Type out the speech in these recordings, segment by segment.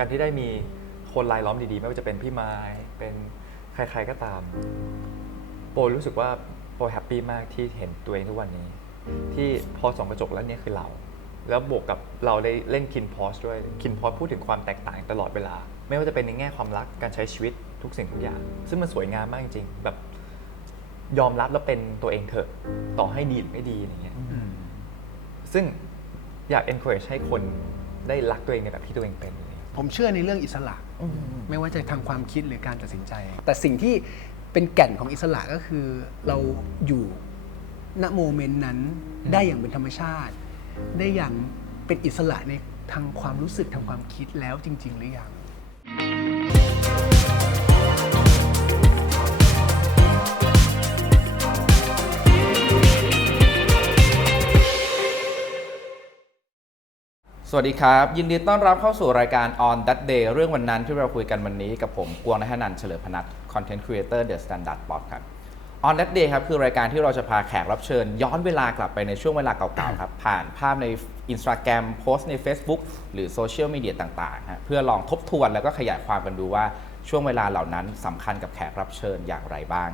การที่ได้มีคนรายล้อมดีๆไม่ว่าจะเป็นพี่ไม้เป็นใครๆก็ตามโปรู้สึกว่าโปแฮปปี้มากที่เห็นตัวเองทุกวันนี้ที่พอส่องกระจกแล้วเนี่ยคือเราแล้วบวกกับเราได้เล่นคินพอสด้วยคินพอสพูดถึงความแตกต่างตลอดเวลาไม่ว่าจะเป็นในแง่ความรักการใช้ชีวิตทุกสิ่งทุกอย่างซึ่งมันสวยงามมากจริงๆแบบยอมรับแล้วเป็นตัวเองเถอะต่อให้ดีหรือไม่ดีอย่างเงี้ยซึ่งอยาก encourage ให้คนได้รักตัวเองในแบบที่ตัวเองเป็นผมเชื่อในเรื่องอิสระไม่ว่าจะทางความคิดหรือการตัดสินใจแต่สิ่งที่เป็นแก่นของอิสระก็คือเราอยู่ณโมเมนต์นั้นได้อย่างเป็นธรรมชาติได้อย่างเป็นอิสระในทางความรู้สึกทางความคิดแล้วจริงๆหรือยังสวัสดีครับยินดีต้อนรับเข้าสู่รายการ On That Day เรื่องวันนั้นที่เราคุยกันวันนี้กับผมกวงณัฐนันท์เฉลิมพนัส Content Creator The Standard Pop ครับ On That Day ครับคือรายการที่เราจะพาแขกรับเชิญย้อนเวลากลับไปในช่วงเวลาเก่าๆครับผ่านภาพใน Instagram โพสต์ใน Facebook หรือโซเชียลมีเดียต่างๆเพื่อลองทบทวนแล้วก็ขยายความกันดูว่าช่วงเวลาเหล่านั้นสำคัญกับแขกรับเชิญอย่างไรบ้าง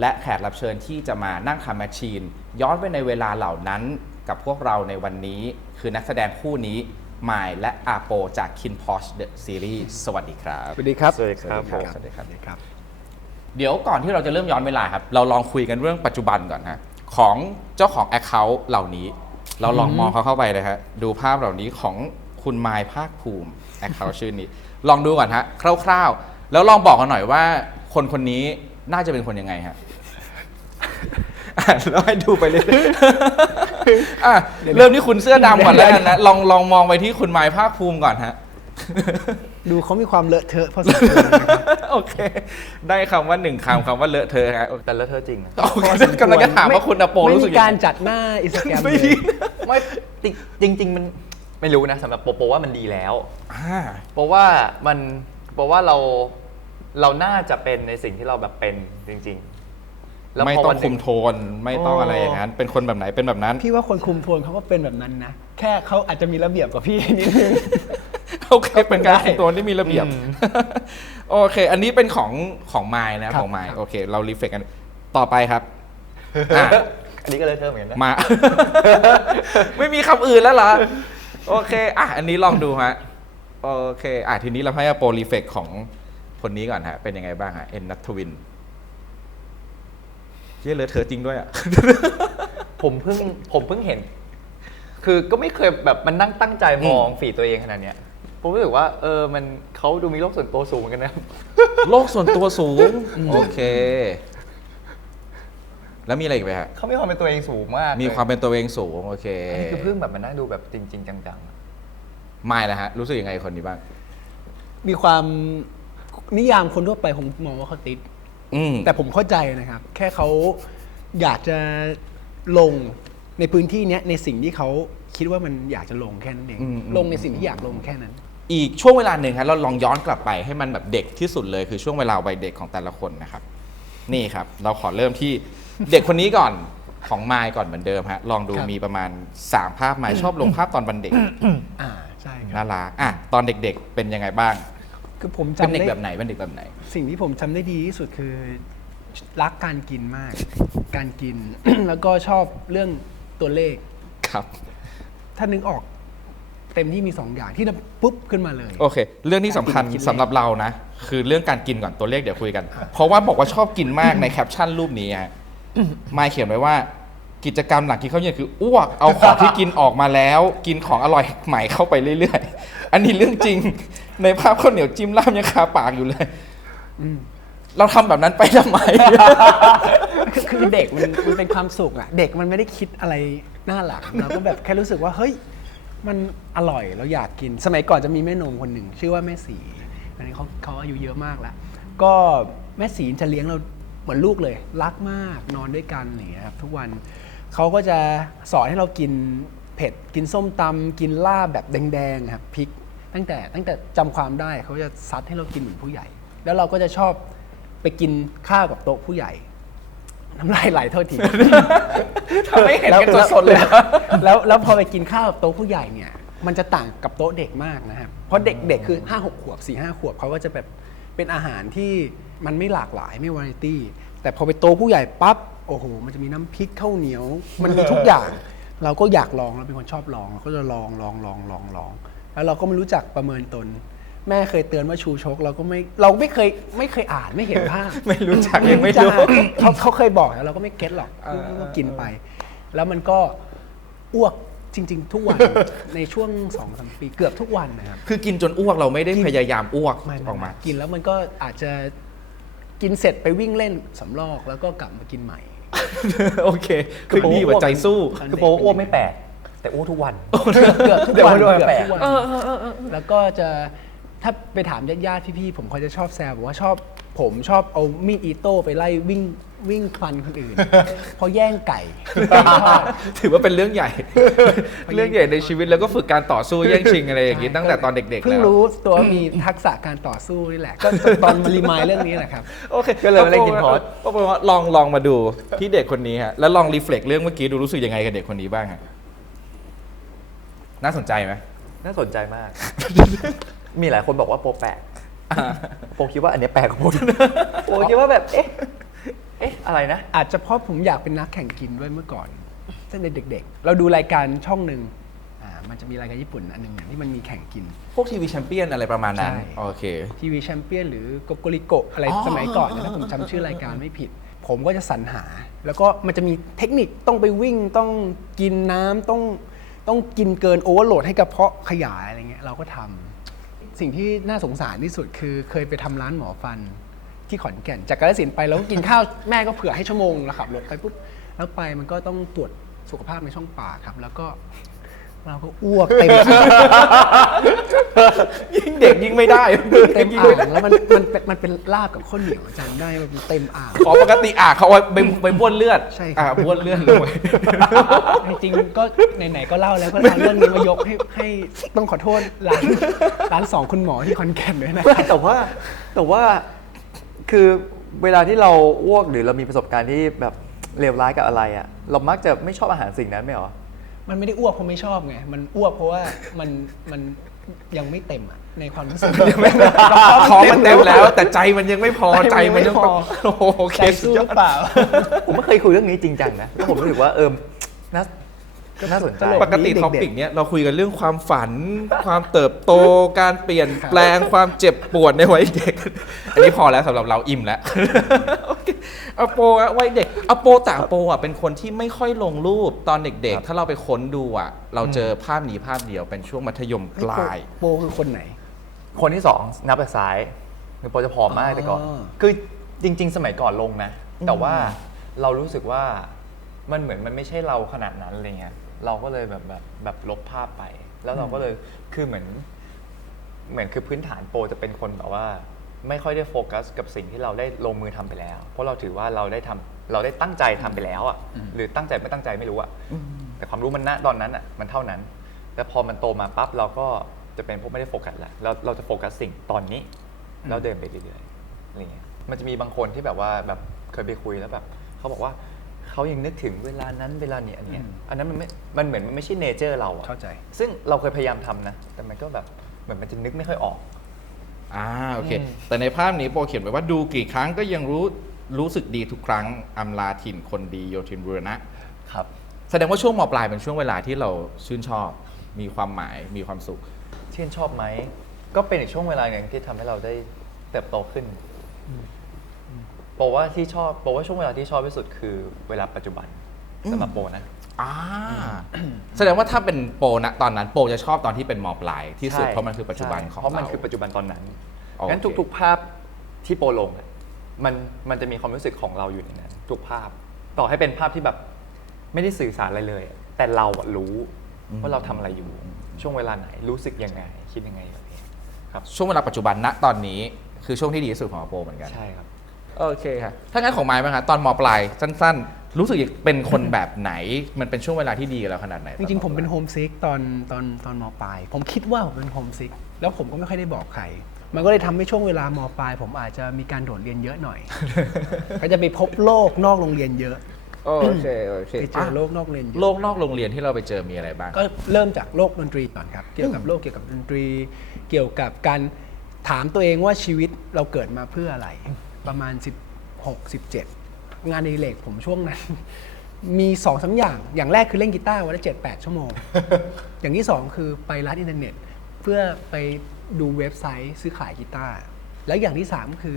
และแขกรับเชิญที่จะมานั่งทำแมชชีนย้อนไปในเวลาเหล่านั้นกับพวกเราในวันนี้คือนักแสดงคู่นี้มายและอาโปจาก KinPorsche The Series สวัสดีครับ สวัสดีครับ สวัสดีครับ สวัสดีครับเดี๋ยวก่อนที่เราจะเริ่มย้อนเวลาครับเราลองคุยกันเรื่องปัจจุบันก่อนฮะของเจ้าของ Account เหล่านี้เราลองมองเขาเข้าไปเลยฮะดูภาพเหล่านี้ของคุณมายภาคภูมิ Account ชื่อนี้ลองดูก่อนฮะคร่าวๆแล้วลองบอกกันหน่อยว่าคนคนนี้น่าจะเป็นคนยังไงฮะแล้วให้ดูไปเลยเริ่มที่คุณเสื้อดำก่อนแล้วกันนะลองมองไปที่คุณมายภาคภูมิก่อนฮะดูเขามีความเลอะเทอะพอสมควรนะครับโอเคได้คำว่าหนึ่งคำว่าเลอะเทอะฮะแต่เลอะเทอะจริงโอเคกำลังจะถามว่าคุณอโปรู้สึกยังไงไม่มีการจัดหน้าอินสตาแกรมเลยไม่จริงๆมันไม่รู้นะสำหรับโปว่ามันดีแล้วเพราะว่าเราน่าจะเป็นในสิ่งที่เราแบบเป็นจริงๆไม่ต้องคุมโทนไม่ต้องอะไรอย่างนั้นเป็นคนแบบไหนเป็นแบบนั้นพี่ว่าคนคุมโทนเขาก็เป็นแบบนั้นนะแค่เขาอาจจะมีระเบียบกว่าพี่นิดนึงโอเคเป็นการคุมโทนที่มีระเบียบโอเคอันนี้เป็นของไมล์นะของไมล์โอเคเรารีเฟกกันต่อไปครับอันนี้ก็เลยเทอมเหมือนกันนะมาไม่มีคำอื่นแล้วเหรอโอเคอันนี้ลองดูฮะโอเคทีนี้เราให้โปรรีเฟกของคนนี้ก่อนฮะเป็นยังไงบ้างฮะเอ็นนัทวินเยอะเลยเธอจริงด้วยผมเพิ่งเห็นคือก็ไม่เคยแบบมันนั่งตั้งใจมองฝีตัวเองขนาดเนี้ยผมรู้สึกว่ามันเขาดูมีโลกส่วนตัวสูงกันนะโลกส่วนตัวสูงโอเคแล้วมีอะไรอีกไหมฮะเขามีความเป็นตัวเองสูงมากมีความเป็นตัวเองสูงโอเคอันนี้คือเพิ่งแบบมันนั่งดูแบบจริงๆจังๆไม่แล้วฮะรู้สึกยังไงคนนี้บ้างมีความนิยามคนทั่วไปผมมองว่าเขาติดแต่ผมเข้าใจนะครับแค่เขาอยากจะลงในพื้นที่นี้ในสิ่งที่เขาคิดว่ามันอยากจะลงแค่นั้นเองลงในสิ่งที่อยากลงแค่นั้นอีกช่วงเวลาหนึ่งครับเราลองย้อนกลับไปให้มันแบบเด็กที่สุดเลยคือช่วงเวลาวัยเด็กของแต่ละคนนะครับนี่ครับเราขอเริ่มที่เด็กคนนี้ก่อนของมายก่อนเหมือนเดิมฮะลองดูมีประมาณ3ภาพมายชอบลงภาพตอนวันเด็กใช่ครับน่ารักตอนเด็กๆเป็นยังไงบ้างคือผมเป็นเด็กแบบไหนเป็นเด็กแบบไหนสิ่งที่ผมจำได้ดีที่สุดคือรักการกินมากการกิน แล้วก็ชอบเรื่องตัวเลขครับถ้านึกออกเต็มที่มี2อย่างที่ปุ๊บขึ้นมาเลยโอเคเรื่องที่สำคัญสำหรับเรานะคือเรื่องการกินก่อนตัวเลขเดี๋ยวคุยกันเพราะว่าบอกว่าชอบกินมากในแคปชั่นรูปนี้ฮะมาเขียนไว้ว่ากิจกรรมหลังกินข้าวเย็นคืออ้วกเอาของที่กินออกมาแล้วกินของอร่อยใหม่เข้าไปเรื่อยๆอันนี้เรื่องจริงในภาพข้าวเหนียวจิ้มลาบยังคาปากอยู่เลยเราทำแบบนั้นไปทำไมคือเด็กมันเป็นความสุขอะเด็กมันไม่ได้คิดอะไรหน้าหลังเราก็แบบแค่รู้สึกว่าเฮ้ยมันอร่อยเราอยากกินสมัยก่อนจะมีแม่นมคนหนึ่งชื่อว่าแม่สีอันนี้เขาอายุเยอะมากแล้วก็แม่สีจะเลี้ยงเราเหมือนลูกเลยรักมากนอนด้วยกันอย่างเงี้ยครับทุกวันเขาก็จะสอนให้เรากินเผ็ดกินส้มตำกินลาบแบบแดงๆครับพริกตั้งแต่จำความได้เขาจะซัดให้เรากินเหมือนผู้ใหญ่แล้วเราก็จะชอบไปกินข้าวกับโต๊ะผู้ใหญ่น้ำลายไหลเท่าทีทำไม่เห็นกันสดๆเลยแล้วพอไปกินข้าวกับโต๊ะผู้ใหญ่เนี่ยมันจะต่างกับโต๊ะเด็กมากนะครับ เพราะเด็กๆคือ 5-6 ขวบ 4-5 ขวบเขาก็จะแบบเป็นอาหารที่มันไม่หลากหลายไม่วาไรตี้แต่พอไปโตผู้ใหญ่ปั๊บโอ้โหมันจะมีน้ำพริกข้าวเหนียว มันมีทุกอย่าง เราก็อยากลองเราเป็นคนชอบลองเราก็จะลองแล้วเราก็ไม่รู้จักประเมินตน แม่เคยเตือนว่าชูชกเราไม่เคยอ่านไม่เห็นภาพ ไม่รู้จักยังไม่รู้ เขาเคยบอกแล้วเราก็ไม่เก็ตหรอกก็กินไป แล้วมันก็อ้วกจริง ๆ ทุกวัน ในช่วง 2-3 ปีเกือบทุกวันนะครับ คือกินจนอ้วกเราไม่ได้พยายามอ้วก ไม่ ออกมา กินแล้วมันก็อาจจะกินเสร็จไปวิ่งเล่นสำรอกแล้วก็กลับมากินใหม่ โอเค คือดีกว่าใจสู้ คือโปอ้วกไม่แปลกแต่อ้วกทุกวัน เกือบทุก เดี๋ยว วัน มาดู เกือบ แปลก ทุกวันแล้วก็จะถ้าไปถามญาติๆพี่ๆผมเขาจะชอบแซวบอกว่าผมชอบเอามีดอิโต้ไปไล่วิ่งฟันคนอื่น เพราะแย่งไก่ ถือว่าเป็นเรื่องใหญ่ เรื่องใหญ่ในชีวิตแล้วก็ฝึกการต่อสู้แย่งชิงอะไรอย่างนี้ตั้งแต่ตอนเด็กๆ เพิ่ง แล้ว รู้ตัวว่ามีทักษะการต่อสู้นี่แหละ ก็ตอนมารีมายเรื่องนี้แหละครับ โอเค ก็เลยมาเล่นกินพอส ก็แปลว่าลองมาดูที่เด็กคนนี้ฮะแล้วลองรีเฟล็กเรื่องเมื่อกี้ดูรู้สึกยังไงกับเด็กคนนี้บ้างฮะน่าสนใจไหม น่าสนใจมาก มีหลายคนบอกว่าโปแปลกโปคิดว่าอันเนี้ยแปลกกว่าโปโปคิดว่าแบบเอ๊ะอะไรนะ อาจจะเพราะผมอยากเป็นนักแข่งกินด้วยเมื่อก่อนตั้งแต่เด็กๆ เราดูรายการช่องหนึ่งมันจะมีรายการญี่ปุ่นอันหนึงที่มันมีแข่งกิน พวกทีวีแชมเปี้ยนอะไรประมาณนั้น ใช่ โอเค ทีวีแชมเปี้ยนหรือโกโกริโกะอะไรสมัยก่อนนะถ้าผมจำชื่อรายการไม่ผิด ผมก็จะสรรหา แล้วก็มันจะมีเทคนิคต้องไปวิ่งต้องกินน้ำต้องกินเกินโอเวอร์โหลดให้กระเพาะขยายอะไรเงี้ยเราก็ทำสิ่งที่น่าสงสารที่สุดคือเคยไปทำร้านหมอฟันที่ขอนแก่นจากกาฬสินธุ์ไปแล้วก็กินข้าวแม่ก็เผื่อให้ชั่วโมงแล้วขับรถไปปุ๊บแล้วไปมันก็ต้องตรวจสุขภาพในช่องปากครับ แล้วก็เราก็อ้วกเต็ม ยิ่งเด็กยิ่งไม่ได้ เต็มอ่างแล้วมันเป็นลาบกับข้าวเหนียวจำได้มันเต็มอ่าง ขอปกติเขาเอาไปบ้วนเลือด ใช่ครับ บ้วนเลือดลงไป จริงๆก็ไหนๆก็เล่าแล้วก็เอาเรื่องนี้มายกให้ต้องขอโทษร้านสองคุณหมอที่คอนแก่นด้วยนะ แต่ว่าคือเวลาที่เราอ้วกหรือเรามีประสบการณ์ที่แบบเลวร้ายกับอะไรอ่ะเรามักจะไม่ชอบอาหารสิ่งนั้นไหมหรอ มันไม่ได้อ้วกเพราะไม่ชอบไงมันอ้วกเพราะว่ามันยังไม่เต็มอ่ะในความรู้สึก ท้องมันเต็มแล้ว แต่ใจมันยังไม่พอใจมันยัง ไม่พอ โอเค ใจสู้หรือเปล่า ผมไม่เคยคุยเรื่องนี้จริงจังนะแล้วผมรู้สึกว่าน่าสนใจ ปกติท็อปิกเนี้ยเราคุยกันเรื่องความฝัน ความเติบโตการเปลี่ยนแปลงความเจ็บปวดในวัยเด็ก อันนี้พอแล้วสำหรับเราอิ่มแล้ว โอเคอโปอะวัยเด็กอโปแต่อโปอะเป็นคนที่ไม่ค่อยลงรูปตอนเด็กๆ ถ้าเราไปค้นดูอะเราเจอภาพนี้ภาพเดียวเป็นช่วงมัธยมปลาย โปคือคนไหน คนที่สองนับจากซ้ายคือโปจะผอมมากแต่ก่อน อ๋อ คือจริง ๆ สมัยก่อนลงนะ แต่ว่าเรารู้สึกว่ามันเหมือนมันไม่ใช่เราขนาดนั้นอะไรเงี้ยเราก็เลยแบบลบภาพไป แล้วเราก็เลยคือเหมือนคือพื้นฐานโปจะเป็นคนแบบว่า ไม่ค่อยได้โฟกัสกับสิ่งที่เราได้ลงมือทำไปแล้ว เพราะเราถือว่าเราได้ตั้งใจทำไปแล้วอ่ะหรือตั้งใจไม่ตั้งใจไม่รู้อ่ะแต่ความรู้มันณตอนนั้นอ่ะมันเท่านั้น แต่พอมันโตมาปั๊บเราก็จะเป็นพวกไม่ได้โฟกัสแล้วเราจะโฟกัสสิ่งตอนนี้แล้วเดินไปเรื่อยๆอะไรเงี้ยมันจะมีบางคนที่แบบว่าแบบเคยไปคุยแล้วแบบเขาบอกว่าเขายังนึกถึงเวลานั้นเวลานี้อันเนี้ยอันนั้นมันเหมือนมันไม่ใช่เนเจอร์เราอะ เข้าใจ ซึ่งเราเคยพยายามทำนะแต่มันก็แบบเหมือนมันจะนึกไม่ค่อยออก โอเค แต่ในภาพนี้โปเขียนไว้ว่าดูกี่ครั้งก็ยังรู้สึกดีทุกครั้งอำลาถิ่นคนดีโยธินบูรณะ ครับ แสดงว่าช่วงมปลายเป็นช่วงเวลาที่เราชื่นชอบมีความหมายมีความสุข ชื่นชอบไหมก็เป็นอีกช่วงเวลาหนึ่งที่ทำให้เราได้เติบโตขึ้นบอกว่าช่วงเวลาที่ชอบที่สุดคือเวลาปัจจุบันสำหรับโปนะ แสดงว่าถ้าเป็นโปนะตอนนั้นโปจะชอบตอนที่เป็นมปลายที่สุด ใช่ เพราะมันคือปัจจุบันของ เพราะมัน เรา คือปัจจุบันตอนนั้น โอเค งั้นทุกๆภาพที่โปลงอะมันจะมีความรู้สึกของเราอยู่ในนั้นทุกภาพ ต่อให้เป็นภาพที่แบบไม่ได้สื่อสารอะไรเลยอะแต่เราอะรู้ว่าเราทำอะไรอยู่ ช่วงเวลาไหนรู้สึกยังไงคิดยังไงแบบนี้ครับ ช่วงเวลาปัจจุบันณตอนนี้คือช่วงที่ดีที่สุดของโปเหมือนกัน ใช่ครับ โอเคครับถ้างั้นของไม้บ้างครับตอนมปลายสั้นๆ รู้สึกเป็นคนแบบไหน มันเป็นช่วงเวลาที่ดีกับเราขนาดไหน จริงๆผมเป็นโฮมซิกตอนมปลายผมคิดว่าผมเป็นโฮมซิกแล้วผมก็ไม่ค่อยได้บอกใคร มันก็เลยทำให้ช่วงเวลามปลายผมอาจจะมีการโดดเรียนเยอะหน่อย ก็จะไปพบโลกนอกโรงเรียนเยอะ โอเคโอเค ไปเจอโลกนอกเรียนเยอะ โลกนอกโรงเรียนที่เราไปเจอมีอะไรบ้าง ก็เริ่มจากโลกดนตรีก่อนครับ เกี่ยวกับโลกเกี่ยวกับดนตรี เกี่ยวกับการถามตัวเองว่าชีวิตเราเกิดมาเพื่ออะไร ประมาณ 16 17 งานในเรกผมช่วงนั้น มี2-3อย่างแรกคือเล่นกีตาร์วันละ7-8 ชั่วโมง อย่างที่2คือไปร้านอินเทอร์เน็ต เพื่อไปดูเว็บไซต์ซื้อขายกีตาร์แล้วอย่างที่3คือ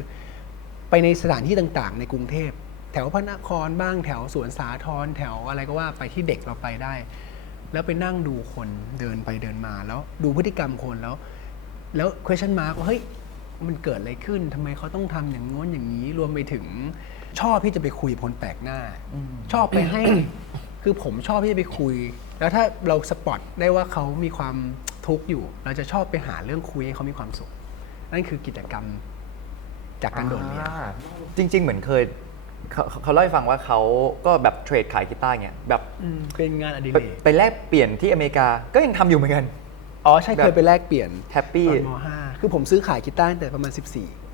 ไปในสถานที่ต่างๆ ในกรุงเทพแถวพระนครบ้างแถวสวนสาทรแถวอะไรก็ว่าไปที่เด็กเราไปได้ แล้วไปนั่งดูคนเดินไปเดินมาแล้วดูพฤติกรรมคนแล้ว question mark ว่าเฮ้ยมันเกิดอะไรขึ้นทำไมเขาต้องทำอย่างโน้นอย่างนี้รวมไปถึงชอบที่จะไปคุยกับคนแปลกหน้า ชอบไปให้ คือผมชอบที่จะไปคุย แล้วถ้าเราสปอตได้ว่าเขามีความทุกข์อยู่ เราจะชอบไปหาเรื่องคุยให้เขามีความสุข นั่นคือกิจกรรมจากการโดดเรียน จริง ๆ เหมือนเคยเขาเล่าให้ฟังว่าเขาก็แบบเทรดขายกีตาร์เนี่ยแบบ เป็นงานอดิ ไป เรก ไปแลกเปลี่ยนที่อเมริกาก็ยังทำอยู่เหมือนกัน อ๋อใช่เคยไปแลกเปลี่ยน แฮปปี้ ตอนม.5 คือผมซื้อขายกีตาร์ตั้งแต่ประมาณ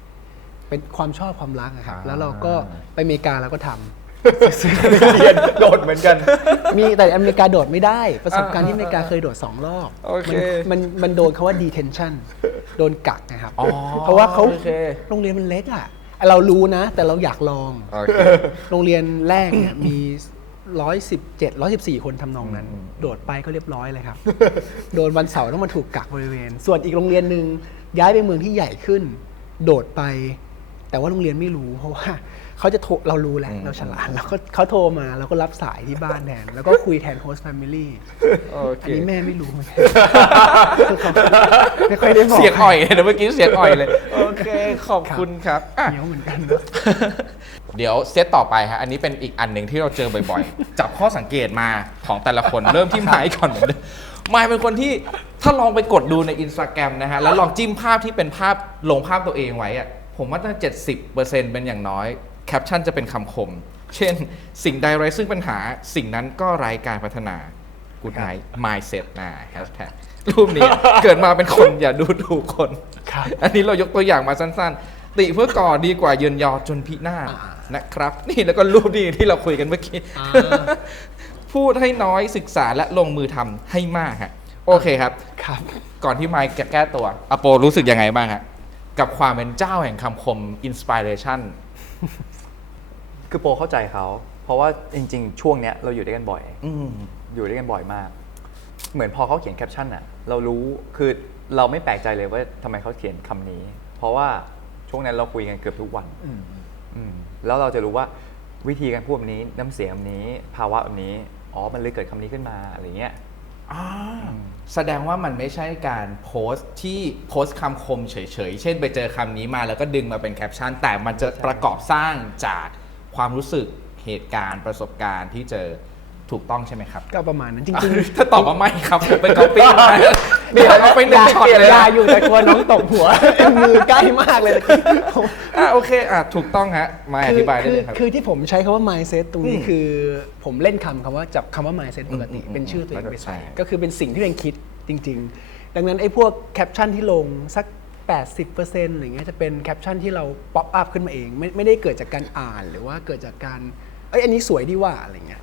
14 เป็นความชอบความรักอะครับ แล้วเราก็ไปอเมริกาเราก็ทำ เรียนโดดเหมือนกัน มีแต่อเมริกาโดดไม่ได้ ประสบการณ์ที่อเมริกาเคยโดด 2 รอบ โอเค มันโดนเขาว่า detention โดนกักนะครับ อ๋อ เพราะว่าเขา โอเค โรงเรียนมันเล็กอ่ะ เรารู้นะ แต่เราอยากลอง โอเค โรงเรียนแรกเนี่ยมี 117 114 คนทำนองนั้น โดดไปก็เรียบร้อยเลยครับ โดนวันเสาร์ต้องมาถูกกักบริเวณ ส่วนอีกโรงเรียนหนึ่งย้ายไปเมืองที่ใหญ่ขึ้น โดดไป แต่ว่าโรงเรียนไม่รู้ เพราะว่าเขาจะโทรเรารู้แหละเราฉลาดแล้วก็เขาโทรมาแล้วก็รับสายที่บ้านแทน แล้วก็คุยแทนโฮสต์แฟมิลี่ โอเค อันนี้แม่ไม่รู้เหมือนกันไม่ค่อยได้บอก เสียงอ่อยเดี๋ยวเมื่อกี้เสียงอ่อยเลย โอเค ขอบคุณครับอ่ะ เหนียวเหมือนกันนะ เดี๋ยวเซตต่อไปฮะ อันนี้เป็นอีกอันหนึ่งที่เราเจอบ่อยๆ จับข้อสังเกตมาของแต่ละคน เริ่มที่ไมค์ก่อนเหมือนเดิมไมค์เป็นคนที่ถ้าลองไปกดดูในอินสตาแกรมนะฮะ แล้วลองจิ้มภาพที่เป็นภาพลงภาพตัวเองไว้อะผมว่าตั้ง70%เป็นอย่างน้อย แคปชั่นจะเป็นคำคม เช่น สิ่งใดไร้ซึ่งปัญหา สิ่งนั้นก็ไร้การพัฒนา Good night mindset แฮชแท็กรูปนี้ เกิดมาเป็นคนอย่าดูถูกคน ครับ อันนี้เรายกตัวอย่างมาสั้นๆ ติเพื่อก่อดีกว่าเยินยอจนพินาศนะครับ นี่แล้วก็รูปนี้ที่เราคุยกันเมื่อกี้ พูดให้น้อยศึกษาและลงมือทำให้มากฮะโอเคครับ ครับ ก่อนที่ไมค์จะแก้ตัวอโปรู้สึกยังไงบ้างฮะกับความเป็นเจ้าแห่งคำคมอินสปิเรชัน คือโปเข้าใจเขา เพราะว่าจริง ๆ ช่วงเนี้ยเราอยู่ด้วยกันบ่อย อยู่ด้วยกันบ่อยมาก เหมือนพอเขาเขียนแคปชั่นอะเรารู้คือเราไม่แปลกใจเลยว่าทำไมเขาเขียนคำนี้ เพราะว่าช่วงนั้นเราคุยกันเกือบทุกวันแล้วเราจะรู้ว่าวิธีการพูดแบบนี้น้ำเสียงแบบนี้ ภาวะแบบนี้อ๋อมันเลยเกิดคำนี้ขึ้นมาอะไรเงี้ย แสดงว่ามันไม่ใช่การโพสต์ที่โพสต์คำคมเฉยๆ เช่นไปเจอคำนี้มาแล้วก็ดึงมาเป็นแคปชั่น แต่มันจะประกอบสร้างจากความรู้สึกเหตุการณ์ประสบการณ์ที่เจอถูกต้องใช่ไหมครับ ก็ประมาณนั้นจริง ถ้าตอบว่าไม่ครับผมไปก๊อปปี้มาเดี๋ยวเอาไปหนึ่งช็อตเลย ยา นะ อยู่แต่กลัวน้องตกหัว มือใกล้มากเลยผม โอเคถูกต้องฮะมาอธิบายได้เลยครับ คือที่ผมใช้คำว่า mindset ตรงนี้คือผมเล่นคำว่าจับคำว่า mindset ปกติเป็นชื่อตัวเองไปใส่ก็คือเป็นสิ่งที่ตัวเองคิดจริง ๆ ดังนั้นไอ้พวกแคปชั่นที่ลงสัก 80% อะไรเงี้ยจะเป็นแคปชั่นที่เราป๊อปอัพขึ้นมาเองไม่ได้เกิดจากการอ่านหรือว่าเกิดจากการอันนี้สวยดีว่าอะไรเงี้ย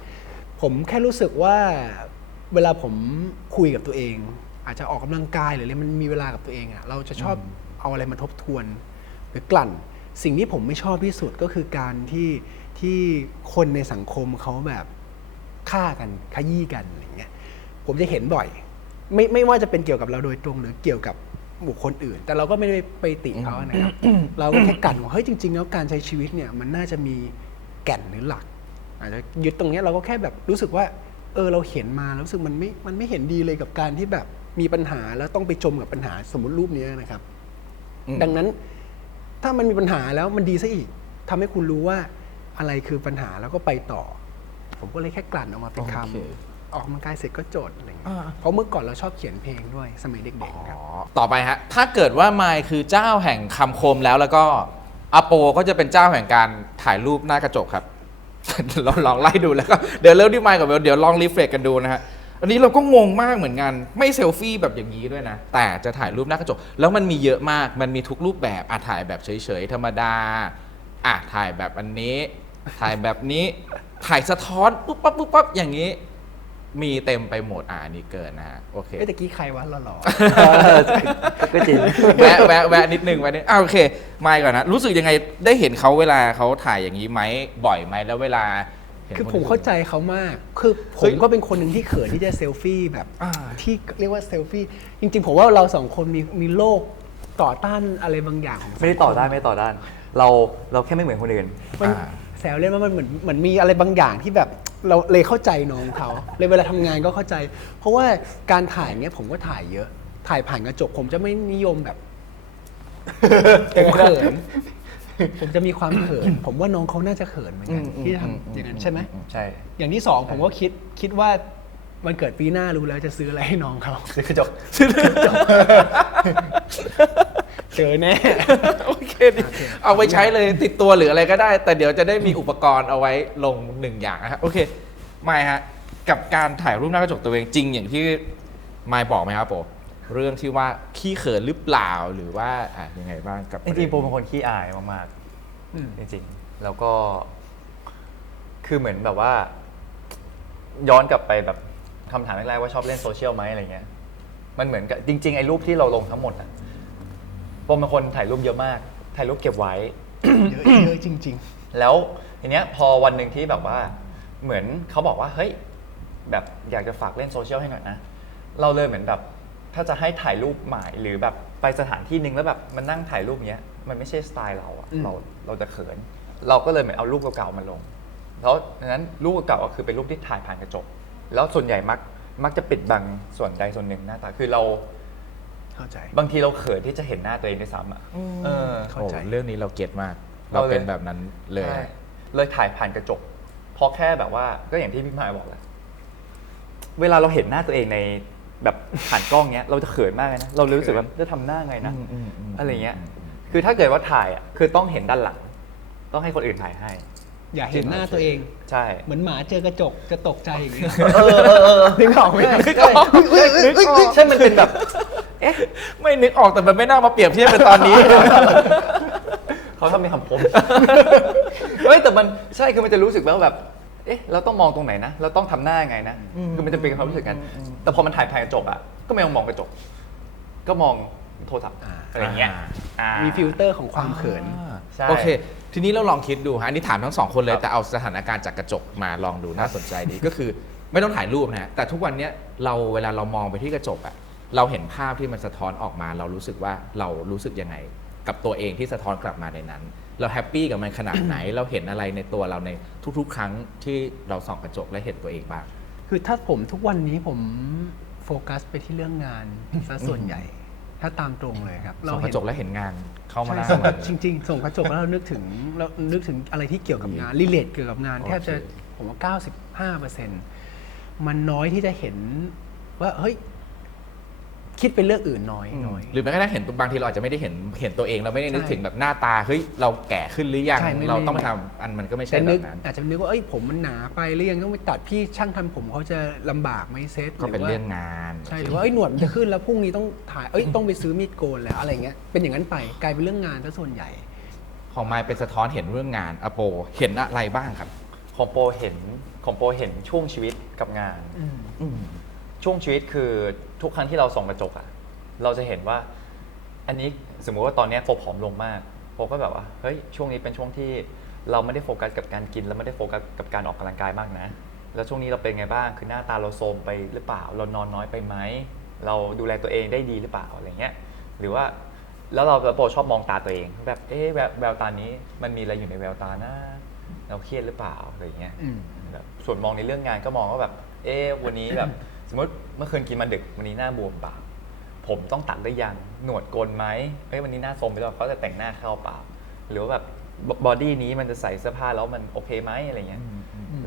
ผมแค่รู้สึกว่าเวลาผมคุยกับตัวเอง อาจจะออกกำลังกายหรืออะไรมันมีเวลากับตัวเองอะเราจะชอบเอาอะไรมาทบทวนหรือกลั่น สิ่งที่ผมไม่ชอบที่สุดก็คือการที่คนในสังคมเขาแบบฆ่ากันขยี้กันอะไรเงี้ยผมจะเห็นบ่อยไม่ว่าจะเป็นเกี่ยวกับเราโดยตรงหรือเกี่ยวกับบุคคลอื่น แต่เราก็ไม่ได้ไปติเขานะครับ เราก็แค่กันว่าเฮ้ยจริงๆแล้วการใช้ชีวิตเนี่ยมันน่าจะมีแก่นหรือหลักอาจจะยึดตรงนี้เราก็แค่แบบรู้สึกว่าเราเห็นมาแล้วรู้สึกมันไม่เห็นดีเลยกับการที่แบบมีปัญหาแล้วต้องไปจมกับปัญหาสมมติรูปนี้นะครับ ดังนั้นถ้ามันมีปัญหาแล้วมันดีซะอีกทำให้คุณรู้ว่าอะไรคือปัญหาแล้วก็ไปต่อ ผมก็เลยแค่กลั่นออกมาเป็นคำออกกำลังกายเสร็จก็โจทย์อะไรอย่างเงี้ยเพราะเมื่อก่อนเราชอบเขียนเพลงด้วยสมัยเด็กๆครับ ต่อไปฮะถ้าเกิดว่าไมค์คือเจ้าแห่งคำคมแล้วก็อโปก็จะเป็นเจ้าแห่งการถ่ายรูปหน้ากระจกครับ เราลองไล่ดูแล้วก็เดี๋ยวเริ่มที่ไมค์ก่อนเดี๋ยวลองรีเฟรชกันดูนะฮะอันนี้เราก็งงมากเหมือนกันไม่เซลฟี่แบบอย่างนี้ด้วยนะแต่จะถ่ายรูปหน้ากระจกแล้วมันมีเยอะมากมันมีทุกรูปแบบถ่ายแบบเฉยๆธรรมดาถ่ายแบบอันนี้ถ่ายแบบนี้ ถ่ายสะท้อนปุ๊บปั๊บปุ๊บปั๊บอย่างนี้ มีเต็มไปหมดอันนี้เกินนะฮะโอเค เอ้ยตะกี้ใครวะหล่อ ก็จริง แวะนิดนึงโอเคไม่ก่อนนะรู้สึกยังไงได้เห็นเขาเวลาเขาถ่ายอย่างนี้ไหมบ่อยไหมแล้วเวลาห็น คือ คน ผม อื่น เข้าใจเขามาก คือผมก็เป็นคนหนึ่งที่เขินที่จะเซลฟี่แบบ อ่า ที่เรียกว่าเซลฟี่จริงๆผมว่าเราสองคนมีโรคต่อต้านอะไรบางอย่างของ ไม่ได้ต่อด้านไม่ได้ต่อด้าน เราแค่ไม่เหมือนคนอื่น มันแซวเล่นว่ามันเหมือนมีอะไรบางอย่างที่แบบเราเลยเข้าใจน้องเขาเลยเวลาทำงานก็เข้าใจ เพราะว่าการถ่ายเนี้ยผมก็ถ่ายเยอะ ถ่ายผ่านกระจกผมจะไม่นิยมแบบ ผมเขิน ผมจะมีความเขิน ผมว่าน้องเขาน่าจะเขินเหมือนกันที่ทำอย่างนั้นใช่ไหม ใช่ อย่างที่สองผมก็คิดว่าวันเกิดปีหน้ารู้แล้วจะซื้ออะไรให้น้องเขา ซื้อกระจก เจอแน่ โอเคดิเอาไปใช้เลยติดตัวหรืออะไรก็ได้ แต่เดี๋ยวจะได้มีอุปกรณ์เอาไว้ลงหนึ่งอย่างนะครับโอเคไม่ฮะกับการถ่ายรูปหน้ากระจกตัวเองจริงอย่างที่ไม่บอกไหมครับโปเรื่องที่ว่าขี้เขินหรือเปล่าหรือว่ายังไงบ้างกับ จริงๆโปเป็นคนขี้อายมาก อืม ๆจริงๆแล้วก็คือเหมือนแบบว่า ย้อนกลับไปแบบคำถามแรกๆว่าชอบเล่นโซเชียลไหมอะไรเงี้ยมันเหมือนกับจริงๆไอ้รูปที่เราลงทั้งหมดอะโปเป็นคนถ่ายรูปเยอะมากถ่ายรูปเก็บไว้ เยอะจริง แล้วทีเนี้ยพอวันหนึ่งที่แบบว่าเหมือนเขาบอกว่าเฮ้ยแบบอยากจะฝากเล่นโซเชียลให้หน่อยนะเราเลยเหมือนแบบถ้าจะให้ถ่ายรูปใหม่หรือแบบไปสถานที่หนึ่งแล้วแบบมันนั่งถ่ายรูปเนี้ยมันไม่ใช่สไตล์เราอะเราจะเขินเราก็เลยเหมือนเอารูปเก่าๆมาลงแล้วดังนั้นรูปเก่าๆก็คือเป็นรูปที่ถ่ายผ่านกระจกแล้วส่วนใหญ่มักจะปิดบังส่วนใดส่วนหนึ่งหน้าตาคือเรา ๆ เข้าใจ บางทีเราเขินที่จะเห็นหน้าตัวเองด้วยซ้ำอะเออ เข้าใจ โอ้เรื่องนี้เราเก็ตมาก เราเป็นแบบนั้นเลย ใช่เลยถ่ายผ่านกระจกเพราะแค่แบบว่าก็อย่างที่พี่มายบอกแหละเวลาเราเห็นหน้าตัวเองในแบบผ่านกล้องเนี้ย เราจะเขินมากเลยนะเรารู้สึกว่าจะทำหน้าไงนะอะไรเงี้ย คือถ้าเกิดว่าถ่ายอ่ะคือต้องเห็นด้านหลัง ต้องให้คนอื่นถ่ายให้ อย่าเห็นหน้าตัวเอง ใช่ เหมือนหมาเจอกระจกจะตกใจอย่างนี้ เออ นึกออกไหม นึกออก ใช่มันเป็นแบบ เอ๊ะ ไม่นึกออกแต่มันไม่น่ามาเปรียบเทียบเป็นตอนนี้ เขาทำเป็นคำคมเฮ้ยแต่มันใช่คือมันจะรู้สึกแล้วแบบ เอ๊ะเราต้องมองตรงไหนนะเราต้องทำหน้ายังไงนะคือมันจะเป็นความรู้สึกกันแต่พอมันถ่ายผ่านกระจกอ่ะก็ไม่ต้องมองกระจก ก็มองโทรศัพท์อะไรเงี้ยอ่า มีฟิลเตอร์ของความเขิน ใช่ โอเค ทีนี้เราลองคิดดูฮะอันนี้ถามทั้งสองคนเลย ครับ แต่เอาสถานการณ์จากกระจกมาลองดูน่าสนใจดี ก็คือไม่ต้องถ่ายรูปนะฮะแต่ทุกวันเนี้ยเราเวลาเรามองไปที่กระจกอะเราเห็นภาพที่มันสะท้อนออกมา เรารู้สึกว่าเรารู้สึกยังไง กับตัวเองที่สะท้อนกลับมาในนั้น เราแฮปปี้กับมันขนาดไหน เราเห็นอะไรในตัวเราในทุกๆ ครั้งที่เราส่องกระจกและเห็นตัวเองบ้าง คือถ้าผมทุกวันนี้ผมโฟกัสไปที่เรื่องงานซะส่วนใหญ่ ถ้าตามตรงเลยครับ ส่องกระจกแล้วเห็นงานเข้ามาหน้า ใช่ มัน จริงๆส่งกระจกแล้วเรานึกถึงอะไรที่เกี่ยวกับงานรีเลทเกี่ยวกับงาน โอเค แทบจะผมว่า 95%มันน้อยที่จะเห็นว่าเฮ้ยคิดเป็นเรื่องอื่นน้อย หรือแม้กระทั่งเห็นบางทีเราอาจจะไม่ได้เห็นตัวเองเราไม่ได้นึก ใช่ ถึงแบบหน้าตาเฮ้ยเราแก่ขึ้นหรือยัง ใช่ไม่ เราต้องไปทำอันมันก็ไม่ใช่ แต่ แบ นึก บนั้น อาจจะนึกว่าเอ้ยผมมันหนาไปหรือยังต้องไปตัดพี่ช่างทำผมเขาจะลำบากไหมเซต ก็เป็นเรื่องงาน ใช่หรือว่าเอ้ยหนวดมันจะขึ้นแล้วพรุ่งนี้ต้องถ่ายต้องไปซื้อมีดโกนแล้วอะไรเงี้ยเป็นอย่างนั้นไปกลายเป็นเรื่องงานซะส่วนใหญ่ ของไมค์เป็นสะท้อนเห็นเรื่องงานอโปเห็นอะไรบ้างครับ ของโปเห็นช่วงชีวิตกับงาน ช่วงชีวิตคือทุกครั้งที่เราส่องกระจกอะเราจะเห็นว่า อันนี้สมมุติว่าตอนนี้โปผอมลงมากโปก็แบบว่าเฮ้ยช่วงนี้เป็นช่วงที่เราไม่ได้โฟกัสกับการกินแล้วไม่ได้โฟกัสกับการออกกำลังกายมากนะแล้วช่วงนี้เราเป็นไงบ้างคือหน้าตาเราโทรมไปหรือเปล่าเรานอนน้อยไปไหมเราดูแลตัวเองได้ดีหรือเปล่าอะไรเงี้ยหรือว่าแล้วเราโปชอบมองตาตัวเองแบบเอ๊ะแววตานี้มันมีอะไรอยู่ในแววตานะเราเครียดหรือเปล่าอะไรเงี้ย แบบส่วนมองในเรื่องงานก็มองว่าแบบ เอ๊ะวันนี้แบบ สมมติเมื่อคืนกินมาดึกวันนี้หน้าบวมเปล่าผมต้องตัดหรือยังหนวดโกนไหมเอ้ยวันนี้หน้าโทรมไปแล้วเขาจะแต่งหน้าเข้าเปล่า หรือว่าแบบบอดี้นี้มันจะใส่เสื้อผ้าแล้วมันโอเคไหมอะไรเงี้ย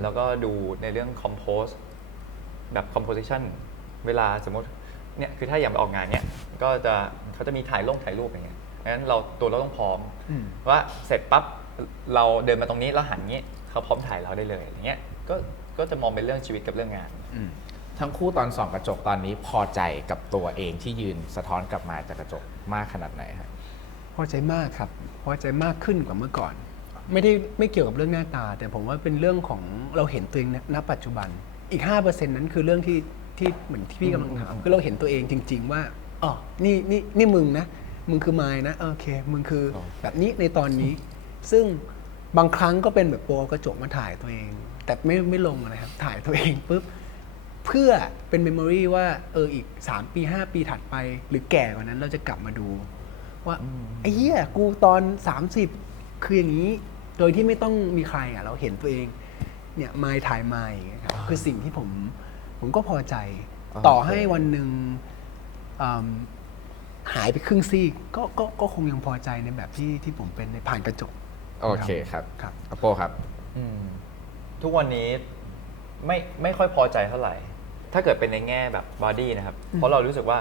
แล้วก็ดูในเรื่องคอมโพสแบบคอมโพสิชันเวลาสมมติเนี่ยคือถ้าอยากไปออกงานเนี่ยก็จะเขาจะมีถ่ายรูปอย่างเงี้ยงั้นเราตัวเราต้องพร้อม ว่าเสร็จปั๊บเราเดินมาตรงนี้แล้วหันงี้เขาพร้อมถ่ายเราได้เลยอย่างเงี้ยก็จะมองเป็นเรื่องชีวิตกับเรื่องงาน ทั้งคู่ตอนส่องกระจกตอนนี้พอใจกับตัวเองที่ยืนสะท้อนกลับมาจากกระจกมากขนาดไหนครับ พอใจมากครับ พอใจมากขึ้นกว่าเมื่อก่อน ไม่เกี่ยวกับเรื่องหน้าตา แต่ผมว่าเป็นเรื่องของเราเห็นตัวเองณปัจจุบันอีก 5% นั้นคือเรื่องที่เหมือนที่พี่กำลังถามคือเราเห็นตัวเองจริง ๆ ว่าอ๋อนี่มึงนะมึงคือมายนะโอเคมึงคือแบบนี้ในตอนนี้ ซึ่งบางครั้งก็เป็นแบบโปรเอากระจกมาถ่ายตัวเอง แต่ไม่ลงนะครับถ่ายตัวเองปุ๊บเพื่อเป็นเมมโมรีว่าอีก3 ปี 5 ปีถัดไป หรือแก่กว่านั้นเราจะกลับมาดูว่าไอ้เหี้ยกูตอน30คืออย่างนี้โดยที่ไม่ต้องมีใครอ่ะเราเห็นตัวเองเนี่ยมายถ่ายมายอย่างเงี้ยครับคือสิ่งที่ผมก็พอใจ ต่อให้วันหนึ่งหายไปครึ่งซีกก็คงยังพอใจในแบบที่ผมเป็นในผ่านกระจก โอเคครับ ครับ อโปครับ ทุกวันนี้ไม่ค่อยพอใจเท่าไหร่ ถ้าเกิดเป็นในแง่แบบบอดี้นะครับ เพราะเรารู้สึกว่า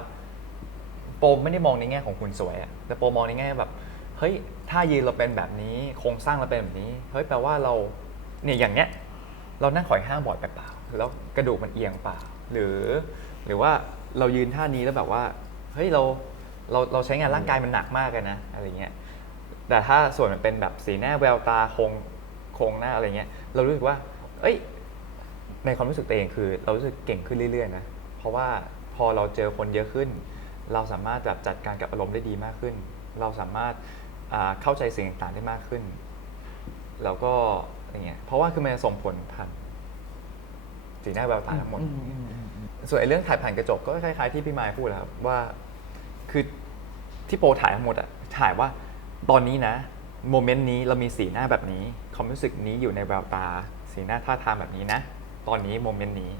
โปรไม่ได้มองในแง่ของคุณสวยอะแต่โปรมองในแง่แบบเฮ้ยถ้ายืนเราเป็นแบบนี้โครงสร้างเราเป็นแบบนี้เฮ้ยแปลว่าเราเนี่ยอย่างเนี้ยเรานั่งขอยห้างบอร์ดเปล่าๆแล้วกระดูกมันเอียงเปล่าหรือว่าเรายืนท่านี้แล้วแบบว่าเฮ้ยเราใช้งานร่างกายมันหนักมากเลยนะอะไรเงี้ยแต่ถ้าส่วนมันเป็นแบบสีหน้าแววตาโครงหน้าอะไรเงี้ยเรารู้สึกว่าเอ้ยในความรู้สึกตัวเองคือเรารู้สึกเก่งขึ้นเรื่อยๆนะเพราะว่าพอเราเจอคนเยอะขึ้นเราสามารถแบบจัดการกับอารมณ์ได้ดีมากขึ้นเราสามารถเข้าใจสิ่งต่างๆได้มากขึ้นแล้วก็อย่างเงี้ยเพราะว่าคือมันส่งผลผ่านสีหน้าแววตาทั้งหมดส่วนไอ้เรื่องถ่ายผ่านกระจกก็คล้ายๆที่พี่มายพูดแหละครับว่าคือที่โปรถ่ายทั้งหมดอะถ่ายว่าตอนนี้นะโมเมนต์นี้เรามีสีหน้าแบบนี้ความรู้สึกนี้อยู่ในแววตาสีหน้าท่าทางแบบนี้นะตอนนี้โมเมนต์นี้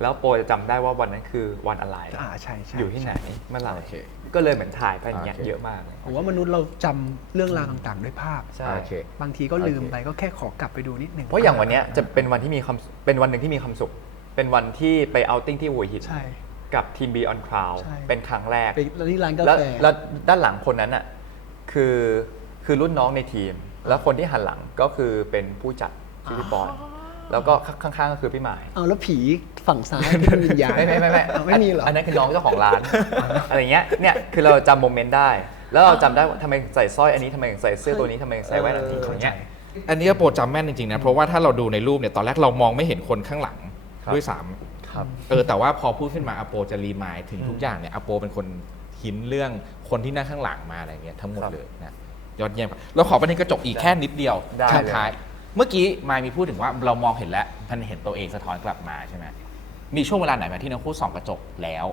แล้วโปรจะจำได้ว่าวันนั้นคือวันอะไรใช่อยู่ที่ไหนเมื่อไหร่ โอเค ก็เลยเหมือนถ่ายไปอย่างเงี้ย โอเค เยอะมากเลย ผมว่ามนุษย์เราจำเรื่องราวต่างๆ ด้วยภาพ ใช่ โอเค บางทีก็ลืมไปก็แค่ขอกลับไปดูนิดนึง เพราะอย่างวันเนี้ยจะเป็นวันที่มีความเป็นวันหนึ่งที่มีความสุข เป็นวันที่ไปเอาท์ติ้งที่หัวหิน ใช่ กับทีม Beyond Cloud ใช่ เป็นครั้งแรก ไปแล้วที่ร้านกา แล้ว แฟ แล้วด้านหลังคนนั้นอ่ะคือรุ่นน้องในทีม แล้วคนที่หันหลังก็คือเป็นผู้จัดที่พี่ปอนแล้วก็ข้างๆก็คือพี่หมาย เอาแล้วผีฝั่งซ้ายเป็นวิญญาณ ไม่ เอาไม่มีเหรอ อันนั้นคือน้องเจ้าของร้าน อะไรเงี้ยเนี่ยคือเราจำโมเมนต์ได้ แล้วเราจำได้ว่าทำไมใส่สร้อยอันนี้ทำไมใส่เสื้อตัวนี้ทำไมใส่แว่นอันนี้อย่างเงี้ย อันนี้โปรจำแม่นจริงๆนะ เพราะว่าถ้าเราดูในรูปเนี่ยตอนแรกเรามองไม่เห็นคนข้างหลัง ครับ ด้วยซ้ ครับ ำแต่ว่าพอพูดขึ้นมาอโปจะรีมายถึงทุกอย่างเนี่ยอโปเป็นคนหินเรื่องคนที่นั่งข้างหลังมาอะไรเงี้ยทั้งหมดเลยนะยอดเยี่ยมครับเราขอประเด็นกระจกอีกแค่นิดเดียว ได้ ทิ้ง เลย ท้ายเมื่อกี้มายมีพูดถึงว่าเรามองเห็นแล้วมันเห็นตัวเองสะท้อนกลับมาใช่ไหมมีช่วงเวลาไหนไหมที่นักพูดส่องกระจกแล้ว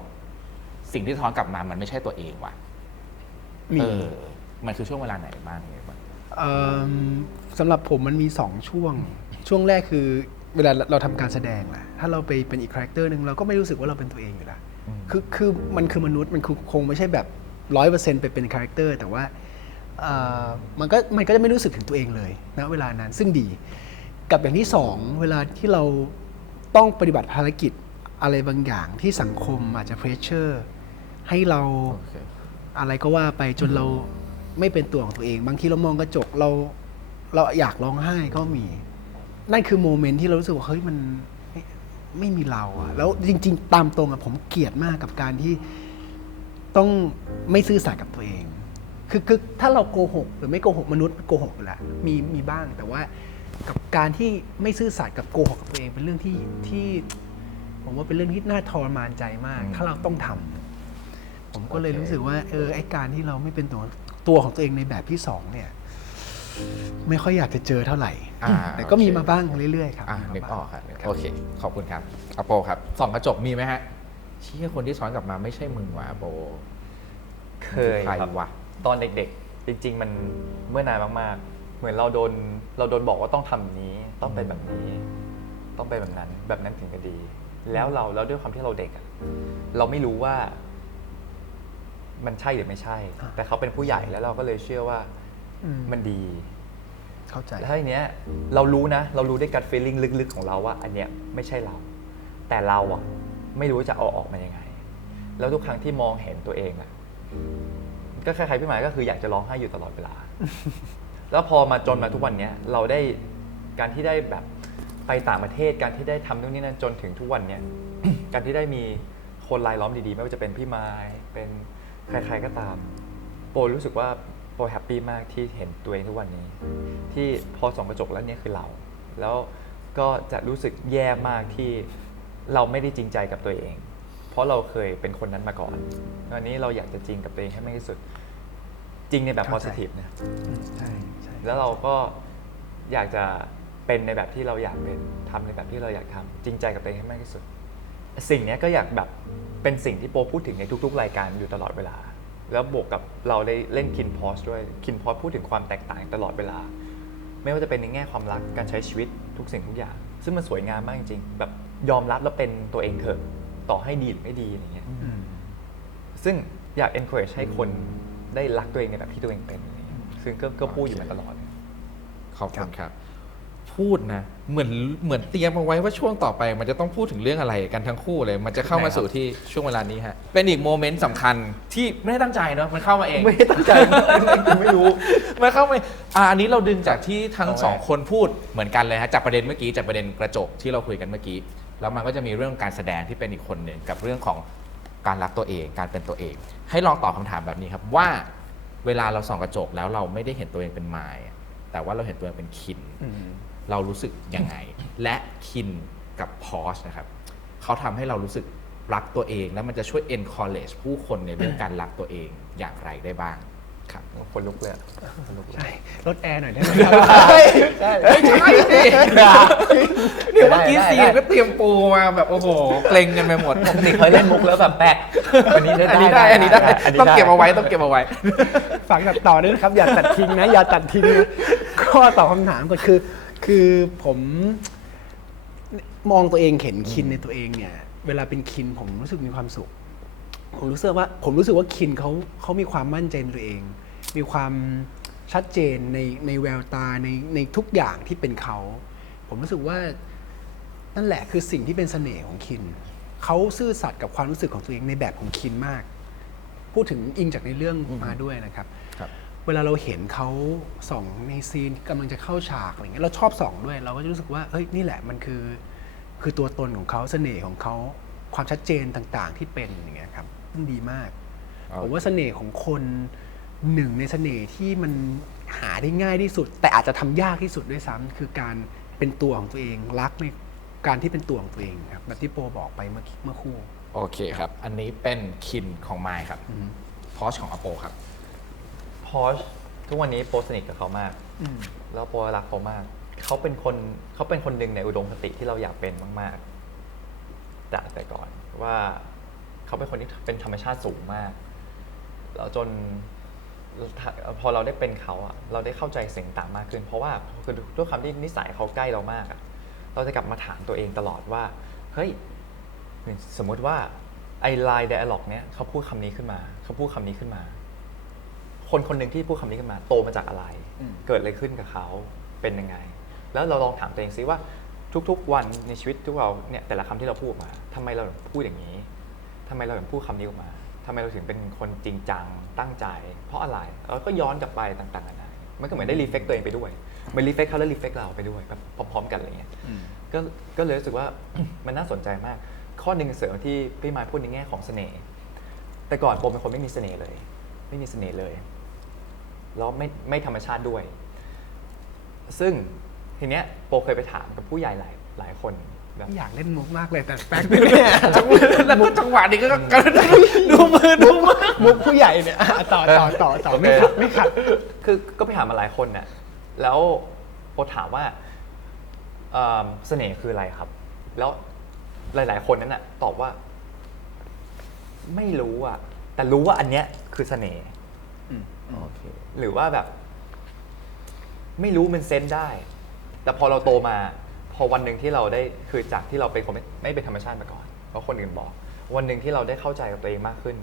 สิ่งที่สะท้อนกลับมามันไม่ใช่ตัวเองว่ะ มี มันคือช่วงเวลาไหนบ้างเนี่ยบ้าง สำหรับผมมันมี 2 ช่วงแรกคือเวลาเราทำการแสดงแหละถ้าเราไปเป็นอีกคาแรคเตอร์หนึ่งเราก็ไม่รู้สึกว่าเราเป็นตัวเองอยู่แล้วคือมันคือมนุษย์มันคงไม่ใช่แบบ 100% ไปเป็นคาแรคเตอร์แต่ว่ามันก็จะไม่รู้สึกถึงตัวเองเลยณเวลานั้นซึ่งดี กับอย่างที่ 2 เวลาที่เราต้องปฏิบัติภารกิจอะไรบางอย่างที่สังคมอาจจะเพรสเชอร์ให้เรา อะไรก็ว่าไปจนเราไม่เป็นตัวของตัวเอง บางทีเรามองกระจกเราอยากร้องไห้ก็มี นั่นคือโมเมนต์ที่เรารู้สึกว่าเฮ้ยมันไม่มีเราอะแล้วจริง ๆ ตามตรงอะผมเกลียดมากกับการที่ต้องไม่ซื่อสัตย์กับตัวเองคือถ้าเราโกหกหรือไม่โกหกมนุษย์โกหกอยู่แล้วมีบ้างแต่ว่ากับการที่ไม่ซื่อสัตย์กับโกหกกับตัวเองเป็นเรื่องที่ผมว่าเป็นเรื่องที่น่าทรมานใจมาก ถ้าเราต้องทำผมก็เลยรู้สึกว่าไอ้การที่เราไม่เป็นตัวของตัวเองในแบบที่สองเนี่ยไม่ค่อยอยากจะเจอเท่าไหร่ แต่ก็มีมาบ้างเรื่อยๆครับ นึกออกครับโอเค ขอบคุณครับอโปครับส่องกระจกมีไหมฮะเชี่ยคนที่ซ้อนกลับมาไม่ใช่มึงว่ะอโป เคย ใคร ครับ วะ ตอนเด็กๆ จริง ๆ มันเมื่อนานมากๆ เหมือนเราโดนบอกว่าต้องทำอย่างนี้ต้องเป็นแบบนี้ ต้องเป็นแบบนั้นถึงจะดี แล้วด้วยความที่เราเด็กอะเราไม่รู้ว่า มันใช่หรือไม่ใช่ แต่เขาเป็นผู้ใหญ่แล้วเราก็เลยเชื่อว่ามันดี เข้าใจ แล้วทีเนี้ยเรารู้นะ เรารู้ได้กัดฟีลลิ่งลึกๆของเราว่า อันเนี้ยไม่ใช่เรา แต่เราอ่ะไม่รู้จะเอาออกมายังไง แล้วทุกครั้งที่มองเห็นตัวเองอ่ะก็คล้ายๆพี่หมายก็คืออยากจะร้องไห้อยู่ตลอดเวลา แล้วพอมาจนมาทุกวันเนี้ยเราได้การที่ได้แบบไปต่างประเทศการที่ได้ทำนู่นนี่นั่นจนถึงทุกวันเนี้ย การที่ได้มีคนรายล้อมดีๆไม่ว่าจะเป็นพี่ไมค์เป็นใครๆก็ตาม โปรรู้สึกว่า โปแฮปปี้มากที่เห็นตัวเองทุกวันนี้ ที่พอส่องกระจกแล้วเนี่ยคือเรา แล้วก็จะรู้สึกแย่มากที่เราไม่ได้จริงใจกับตัวเอง เพราะเราเคยเป็นคนนั้นมาก่อนวันนี้เราอยากจะจริงกับตัวเองให้มากที่สุด จริงในแบบ เข้าใจ positive นะ ใช่ใช่ แล้วเราก็อยากจะเป็นในแบบที่เราอยากเป็นทำในแบบที่เราอยากทำจริงใจกับตัวเองให้มากที่สุด สิ่งนี้ก็อยากแบบเป็นสิ่งที่โปพูดถึงในทุกๆรายการอยู่ตลอดเวลา แล้วบวกกับเราได้เล่นคินพอสด้วยคินพอสพูดถึงความแตกต่างตลอดเวลา ไม่ว่าจะเป็นในแง่ความรักการใช้ชีวิตทุกสิ่งทุกอย่าง ซึ่งมันสวยงามมากจริงๆแบบยอมรับแล้วเป็นตัวเองเถอะต่อให้ดีหรือไม่ดีอะไรเงี้ย ซึ่งอยาก encourage ให้คนได้รักตัวเองในแบบที่ตัวเองเป็นอะไรเงี้ยซึ่งก็พูดอยู่มาตลอด ขอบคุณครับ พูดนะเหมือนเตรียมเอาไว้ว่าช่วงต่อไป มันจะต้องพูดถึงเรื่องอะไรกันทั้งคู่เลย มันจะเข้ามาสู่ที่ช่วงเวลานี้ฮะเป็นอีกโมเมนต์สำคัญที่ไม่ได้ตั้งใจเนาะมันเข้ามาเอง ไม่ได้ตั้งใจ ไม่รู้ มันเข้ามาอันนี้เราดึงจากที่ทั้ง เอาไว้ สองคนพูดเหมือนกันเลยฮะจากประเด็นเมื่อกี้จากประเด็นกระจกที่เราคุยกันเมื่อกี้แล้วมันก็จะมีเรื่องการแสดงที่เป็นอีกคนหนึ่งกับเรื่องของการรักตัวเองการเป็นตัวเอง ให้ลองตอบคำถามแบบนี้ครับว่าเวลาเราส่องกระจกแล้วเราไม่ได้เห็นตัวเองเป็นมายแต่ว่าเราเห็นตัวเองเป็นคิน เรารู้สึกยังไง และคินกับพอชนะครับเขาทำให้เรารู้สึกรักตัวเอง แล้วมันจะช่วย encourage ผู้คนในเรื่องการรักตัวเองอย่างไรได้บ้างครับ คนลุกเลยอะคนลุกเลย ใช่ลดแอร์หน่อยได้ไหมครับ ใช่ ไม่ใช่สิเดี๋ยวเมื่อกี้ซีนก็เตรียมปูมาแบบโอ้โหเกรงกันไปหมด ปกติเคยเล่นมุกแล้วแบบแปะอันนี้ อันนี้ได้ต้องเก็บเอาไว้ต้องเก็บเอาไว้ ฝากตัดต่อด้วยนะครับ อย่าตัดทิ้งนะ อย่าตัดทิ้งนะก็ตอบคำถามก่อนคือผมมองตัวเองเห็นคินในตัวเองเนี่ย เวลาเป็นคินผมรู้สึกมีความสุข ผมรู้สึกว่าคินเขามีความมั่นใจในตัวเอง มีความชัดเจนในแววตาในทุกอย่างที่เป็นเขา ผมรู้สึกว่านั่นแหละคือสิ่งที่เป็นเสน่ห์ของคินเขาซื่อสัตย์กับความรู้สึกของตัวเองในแบบของคินมาก พูดถึงอิงจากในเรื่องมาด้วยนะครับ ครับ เวลาเราเห็นเขาส่องในซีนกำลังจะเข้าฉากอะไรเงี้ยเราชอบส่องด้วย เราก็จะรู้สึกว่าเฮ้ยนี่แหละมันคือตัวตนของเขาเสน่ห์ของเขาความชัดเจนต่างๆ ที่เป็นอย่างเงี้ยครับมันดีมาก ผมว่าเสน่ห์ของคนหนึ่งในเสน่ห์ที่มันหาได้ง่ายที่สุด แต่อาจจะทำยากที่สุดด้วยซ้ำคือการเป็นตัวของตัวเองรักในการที่เป็นตัวของตัวเองครับแบบที่โปบอกไปเมื่อคู่ โอเคครับ อันนี้เป็นคินของมายครับพอชของอโปครับ พอชทุกวันนี้โปสนิทกับเขามาก แล้วโปรักเขามาก เขาเป็นคนหนึ่งในอุดมคติที่เราอยากเป็นมากๆจากแต่ก่อนว่าเขาเป็นคนที่เป็นธรรมชาติสูงมากแล้วจนพอเราได้เป็นเขาอะเราได้เข้าใจสิ่งต่างมากขึ้น เพราะว่าคือด้วยความที่นิสัยเขาใกล้เรามากอะเราจะกลับมาถามตัวเองตลอดว่าเฮ้ยสมมุติว่าไอ้ไลน์ไดอะล็อกเนี้ยเขาพูดคำนี้ขึ้นมาเขาพูดคำนี้ขึ้นมา คนคนหนึ่งที่พูดคำนี้ขึ้นมาโตมาจากอะไร เกิดอะไรขึ้นกับเขาเป็นยังไง แล้วเราลองถามตัวเองซิว่าทุกๆวันในชีวิตทุกเราเนี่ยแต่ละคำที่เราพูดออกมาทำไมเราถึงพูดอย่างนี้ทำไมเราถึงพูดคำนี้ออกมาทำไมเราถึงเป็นคนจริงจังตั้งใจ เพราะอะไรแล้วก็ย้อนกลับไปต่างๆนานามันก็เหมือนได้รีเฟกตัวเองไปด้วยเหมือนรีเฟกเขาแล้วรีเฟกเราไปด้วยแบบพร้อมๆกันอะไรเงี้ยก็เลยรู้สึกว่า มันน่าสนใจมาก ข้อหนึ่งเสริมที่พี่มายพูดในแง่ของเสน่ห์แต่ก่อนผมเป็นคนไม่มีเสน่ห์เลย ไม่มีเสน่ห์เลยแล้วไม่ธรรมชาติด้วย ซึ่งทีเนี้ยโปเคยไปถามกับผู้ใหญ่หลายคนแบบ อยากเล่นมุกมากเลยแต่แป๊กเนี่ย แล้วก็จังหวะนี้ก็ดูมือ มุกผู้ใหญ่เนี่ยต่อไม่ขัด คือก็ไปถามมาหลายคนน่ะแล้วโปถามว่าเสน่ห์คืออะไรครับ แล้วหลาย ๆ คนนั้นน่ะตอบว่า ไม่รู้อ่ะแต่รู้ว่าอันเนี้ยคือเสน่ห์โอเคหรือว่าแบบ ไม่รู้มันเซนส์ได้ แต่พอเราโตมาพอวันหนึ่งที่เราได้คือจากที่เราเป็นคนไม่เป็นธรรมชาติมาก่อนเพราะคนอื่นบอก วันหนึ่งที่เราได้เข้าใจกับตัวเองมากขึ้น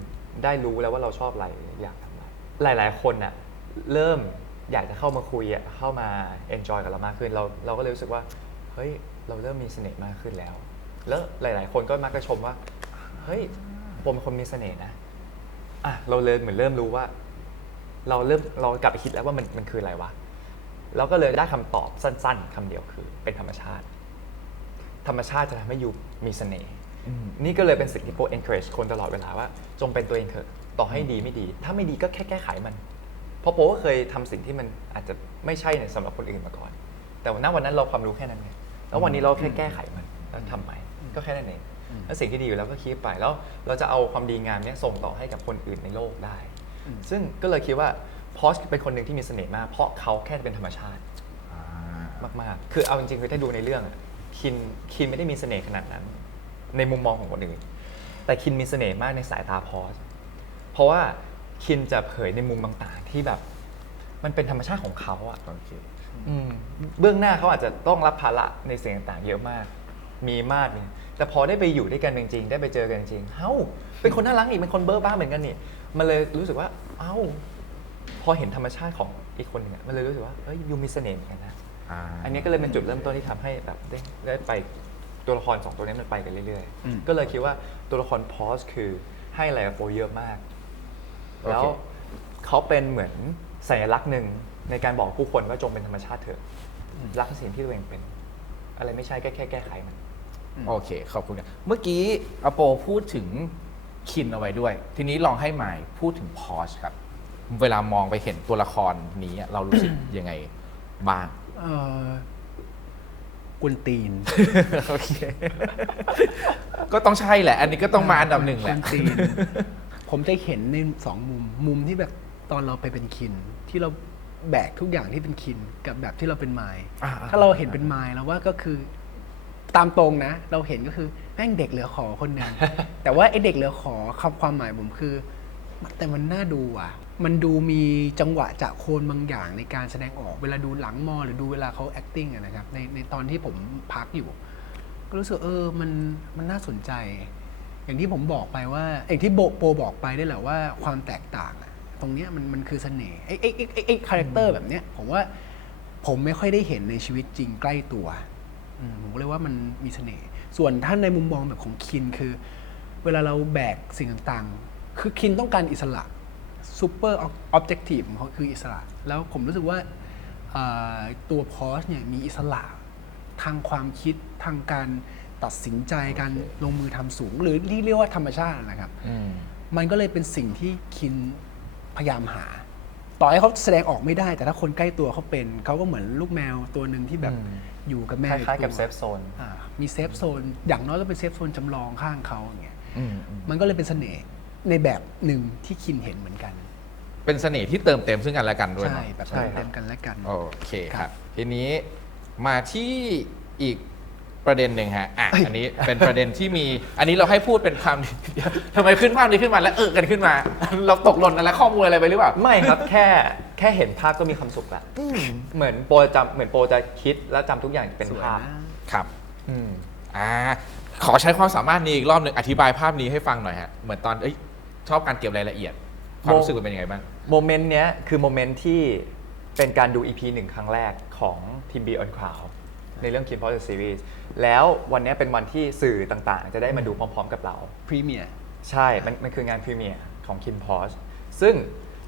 ได้รู้แล้วว่าเราชอบอะไรอยากทำอะไรหลายๆคนน่ะเริ่มอยากจะเข้ามาคุยเข้ามาเอนจอยกับเรามากขึ้นเราก็เลยรู้สึกว่าเฮ้ยเราเริ่มมีเสน่ห์มากขึ้นแล้วหลายๆคนก็มักจะชมว่าเฮ้ยผมเป็นคนมีเสน่ห์นะเราเลยเหมือนเริ่มรู้ว่า เรากลับไปคิดแล้วว่ามันคืออะไรวะเราก็เลยได้คำตอบสั้นๆคำเดียวคือเป็นธรรมชาติ ธรรมชาติจะทำให้ยูมีเสน่ห์นี่ก็เลยเป็นสิ่งที่โป encourage คนตลอดเวลาว่าจงเป็นตัวเองเถอะต่อให้ดีไม่ดี ถ้าไม่ดีก็แค่แก้ไขมัน เพราะโปก็เคยทำสิ่งที่มันอาจจะไม่ใช่ในสำหรับคนอื่นมาก่อน แต่ณวันนั้นเราความรู้แค่นั้นไงแล้ววันนี้เราแค่แก้ไขมันแล้วทำใหม่ก็แค่นั้นเองแล้วสิ่งที่ดีอยู่แล้วก็คีปไปแล้วเราจะเอาความดีงามเนี้ยส่งต่อให้กับคนอื่นในโลกได้ ซึ่งก็เลยคิดว่าพอสเป็นคนหนึ่งที่มีเสน่ห์มากเพราะเขาแค่เป็นธรรมชาติมากๆคือเอาจริงๆคือถ้าดูในเรื่องอะคินไม่ได้มีเสน่ห์ขนาดนั้น ในมุมมองของคนอื่นแต่คินมีเสน่ห์มากในสายตาพอสเพราะว่าคินจะเผยในมุมต่างๆที่แบบมันเป็นธรรมชาติของเขาอะ โอเค เบื้องหน้าเขาอาจจะต้องรับภาระในสิ่งต่างๆเยอะมาก มีมากเนี่ยแต่พอได้ไปอยู่ด้วยกันจริงๆได้ไปเจอกันจริงเฮ้าเป็นคนน่ารักอีกเป็นคนเบ้อบ้าเหมือนกันนี่มันเลยรู้สึกว่าเอ้าพอเห็นธรรมชาติของอีกคนหนึ่งมันเลยรู้สึกว่าเอ้ยยูมีเสน่ห์เหมือนกันนะอันนี้ก็เลยเป็นจุดเริ่มต้นที่ทำให้แบบได้ไปตัวละคร2ตัวนี้มันไปกันเรื่อยๆก็เลยคิดว่าตัวละครพอสคือให้อะไรกับโปเยอะมาก แล้วเขาเป็นเหมือนสัญลักษณ์หนึ่งในการบอกผู้คนว่าจงเป็นธรรมชาติเถอะรักในสิ่งที่ตัวเองเป็น อะไรไม่ใช่แค่แก้ไขมัน โอเค ขอบคุณครับเมื่อกี้อโปพูดถึงคินเอาไว้ด้วย ทีนี้ลองให้ไมค์พูดถึงพอชครับ เวลามองไปเห็นตัวละครนี้เรารู้สึกยังไงบ้าง กุนตีน โอเค ก็ต้องใช่แหละ อันนี้ก็ต้องมาอันดับหนึ่งแหละ กุนตีน ผมจะเห็นใน2 มุมที่แบบตอนเราไปเป็นคินที่เราแบกทุกอย่างที่เป็นคินกับแบบที่เราเป็นไมล์ ถ้าเราเห็นเป็นไมล์แล้วว่าก็คือตามตรงนะ เราเห็นก็คือแม่งเด็กเหลือขอคนหนึ่ง แต่ว่าไอเด็กเหลือขอความหมายผมคือแต่มันน่าดูอ่ะ มันดูมีจังหวะจะโคนบางอย่างในการแสดงออกเวลาดูหลังมอหรือดูเวลาเขา acting อะนะครับในตอนที่ผมพักอยู่ ก็รู้สึกมันน่าสนใจ อย่างที่ผมบอกไปว่าอย่างที่โปบอกไปได้แหละว่าความแตกต่างอะตรงเนี้ยมันคือเสน่ห์ไอ้คาแรคเตอร์แบบเนี้ยผมว่าผมไม่ค่อยได้เห็นในชีวิตจริงใกล้ตัวผมก็เลยว่ามันมีเสน่ห์ส่วนท่านในมุมมองแบบของคินคือ เวลาเราแบกสิ่งต่างๆคือคินต้องการอิสระซูเปอร์ออบเจกตีฟของเขาคืออิสระแล้วผมรู้สึกว่าตัวพอสเนี่ยมีอิสระทางความคิดทางการตัดสินใจการลงมือทำสูงหรือที่เรียกว่าธรรมชาตินะครับมันก็เลยเป็นสิ่งที่คินพยายามหา ต่อให้เขาแสดงออกไม่ได้แต่ถ้าคนใกล้ตัวเขาเป็นเขาก็เหมือนลูกแมวตัวหนึ่งที่แบบอยู่กับแม่ คล้ายๆกับเซฟโซน มีเซฟโซนอย่างน้อยก็เป็นเซฟโซนจำลองข้างเขาอย่างเงี้ยมันก็เลยเป็นเสน่ห์ในแบบหนึ่งที่คินเห็นเหมือนกัน เป็นเสน่ห์ที่เติมเต็มซึ่งกันและกันด้วย ใช่ เนาะ แบบเต็มกันและกัน โอเคครับ ทีนี้มาที่อีกประเด็นหนึ่งฮะอันนี้เป็นประเด็นที่มี อันนี้เราให้พูดเป็นคำ ทำไมขึ้นภาพนี้ขึ้นมาแล้วกันขึ้นมา เราตกหล่นอะไรข้อมูลอะไรไปหรือเปล่า ไม่ครับ แค่เห็นภาพก็มีความสุขละเหมือนโปจะคิดแล้วจำทุกอย่างเป็น สวย ภาพ ครับ ขอใช้ความสามารถนี้อีกรอบหนึ่งอธิบายภาพนี้ให้ฟังหน่อยฮะ เหมือนตอนชอบการเก็บรายละเอียด ความรู้สึกมันเป็นยังไงบ้าง โมเมนต์เนี้ยคือโมเมนต์ที่เป็นการดู EP 1 ครั้งแรกของทีม Beyond Cloud ในเรื่อง Kin Post Series แล้ววันเนี้ยเป็นวันที่สื่อต่างๆ จะได้มาดูพร้อมๆกับเรา พรีเมียร์ ใช่ มันคืองานพรีเมียร์ของ Kin Post ซึ่ง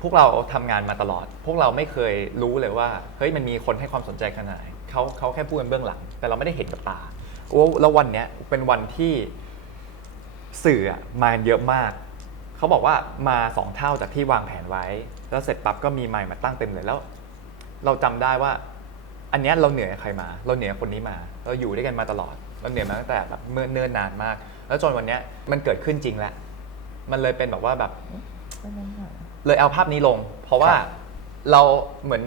พวกเราทำงานมาตลอด พวกเราไม่เคยรู้เลยว่าเฮ้ยมันมีคนให้ความสนใจขนาดไหนเขาแค่พูดกันเบื้องหลัง แต่เราไม่ได้เห็นกับตาแล้ววันเนี้ยเป็นวันที่สื่อมาเยอะมาก เขาบอกว่ามา2 เท่าจากที่วางแผนไว้ แล้วเสร็จปั๊บก็มีไมค์มาตั้งเต็มเลยแล้ว เราจำได้ว่า อันเนี้ยเราเหนือใครมา เราเหนือคนนี้มา เราอยู่ด้วยกันมาตลอด เราเหนือมาตั้งแต่แบบเมื่อเนิ่นนานมาก แล้วจนวันเนี้ยมันเกิดขึ้นจริงแล้ว มันเลยเป็นแบบว่าแบบเลยเอาภาพนี้ลง เพราะว่าเราเหมือน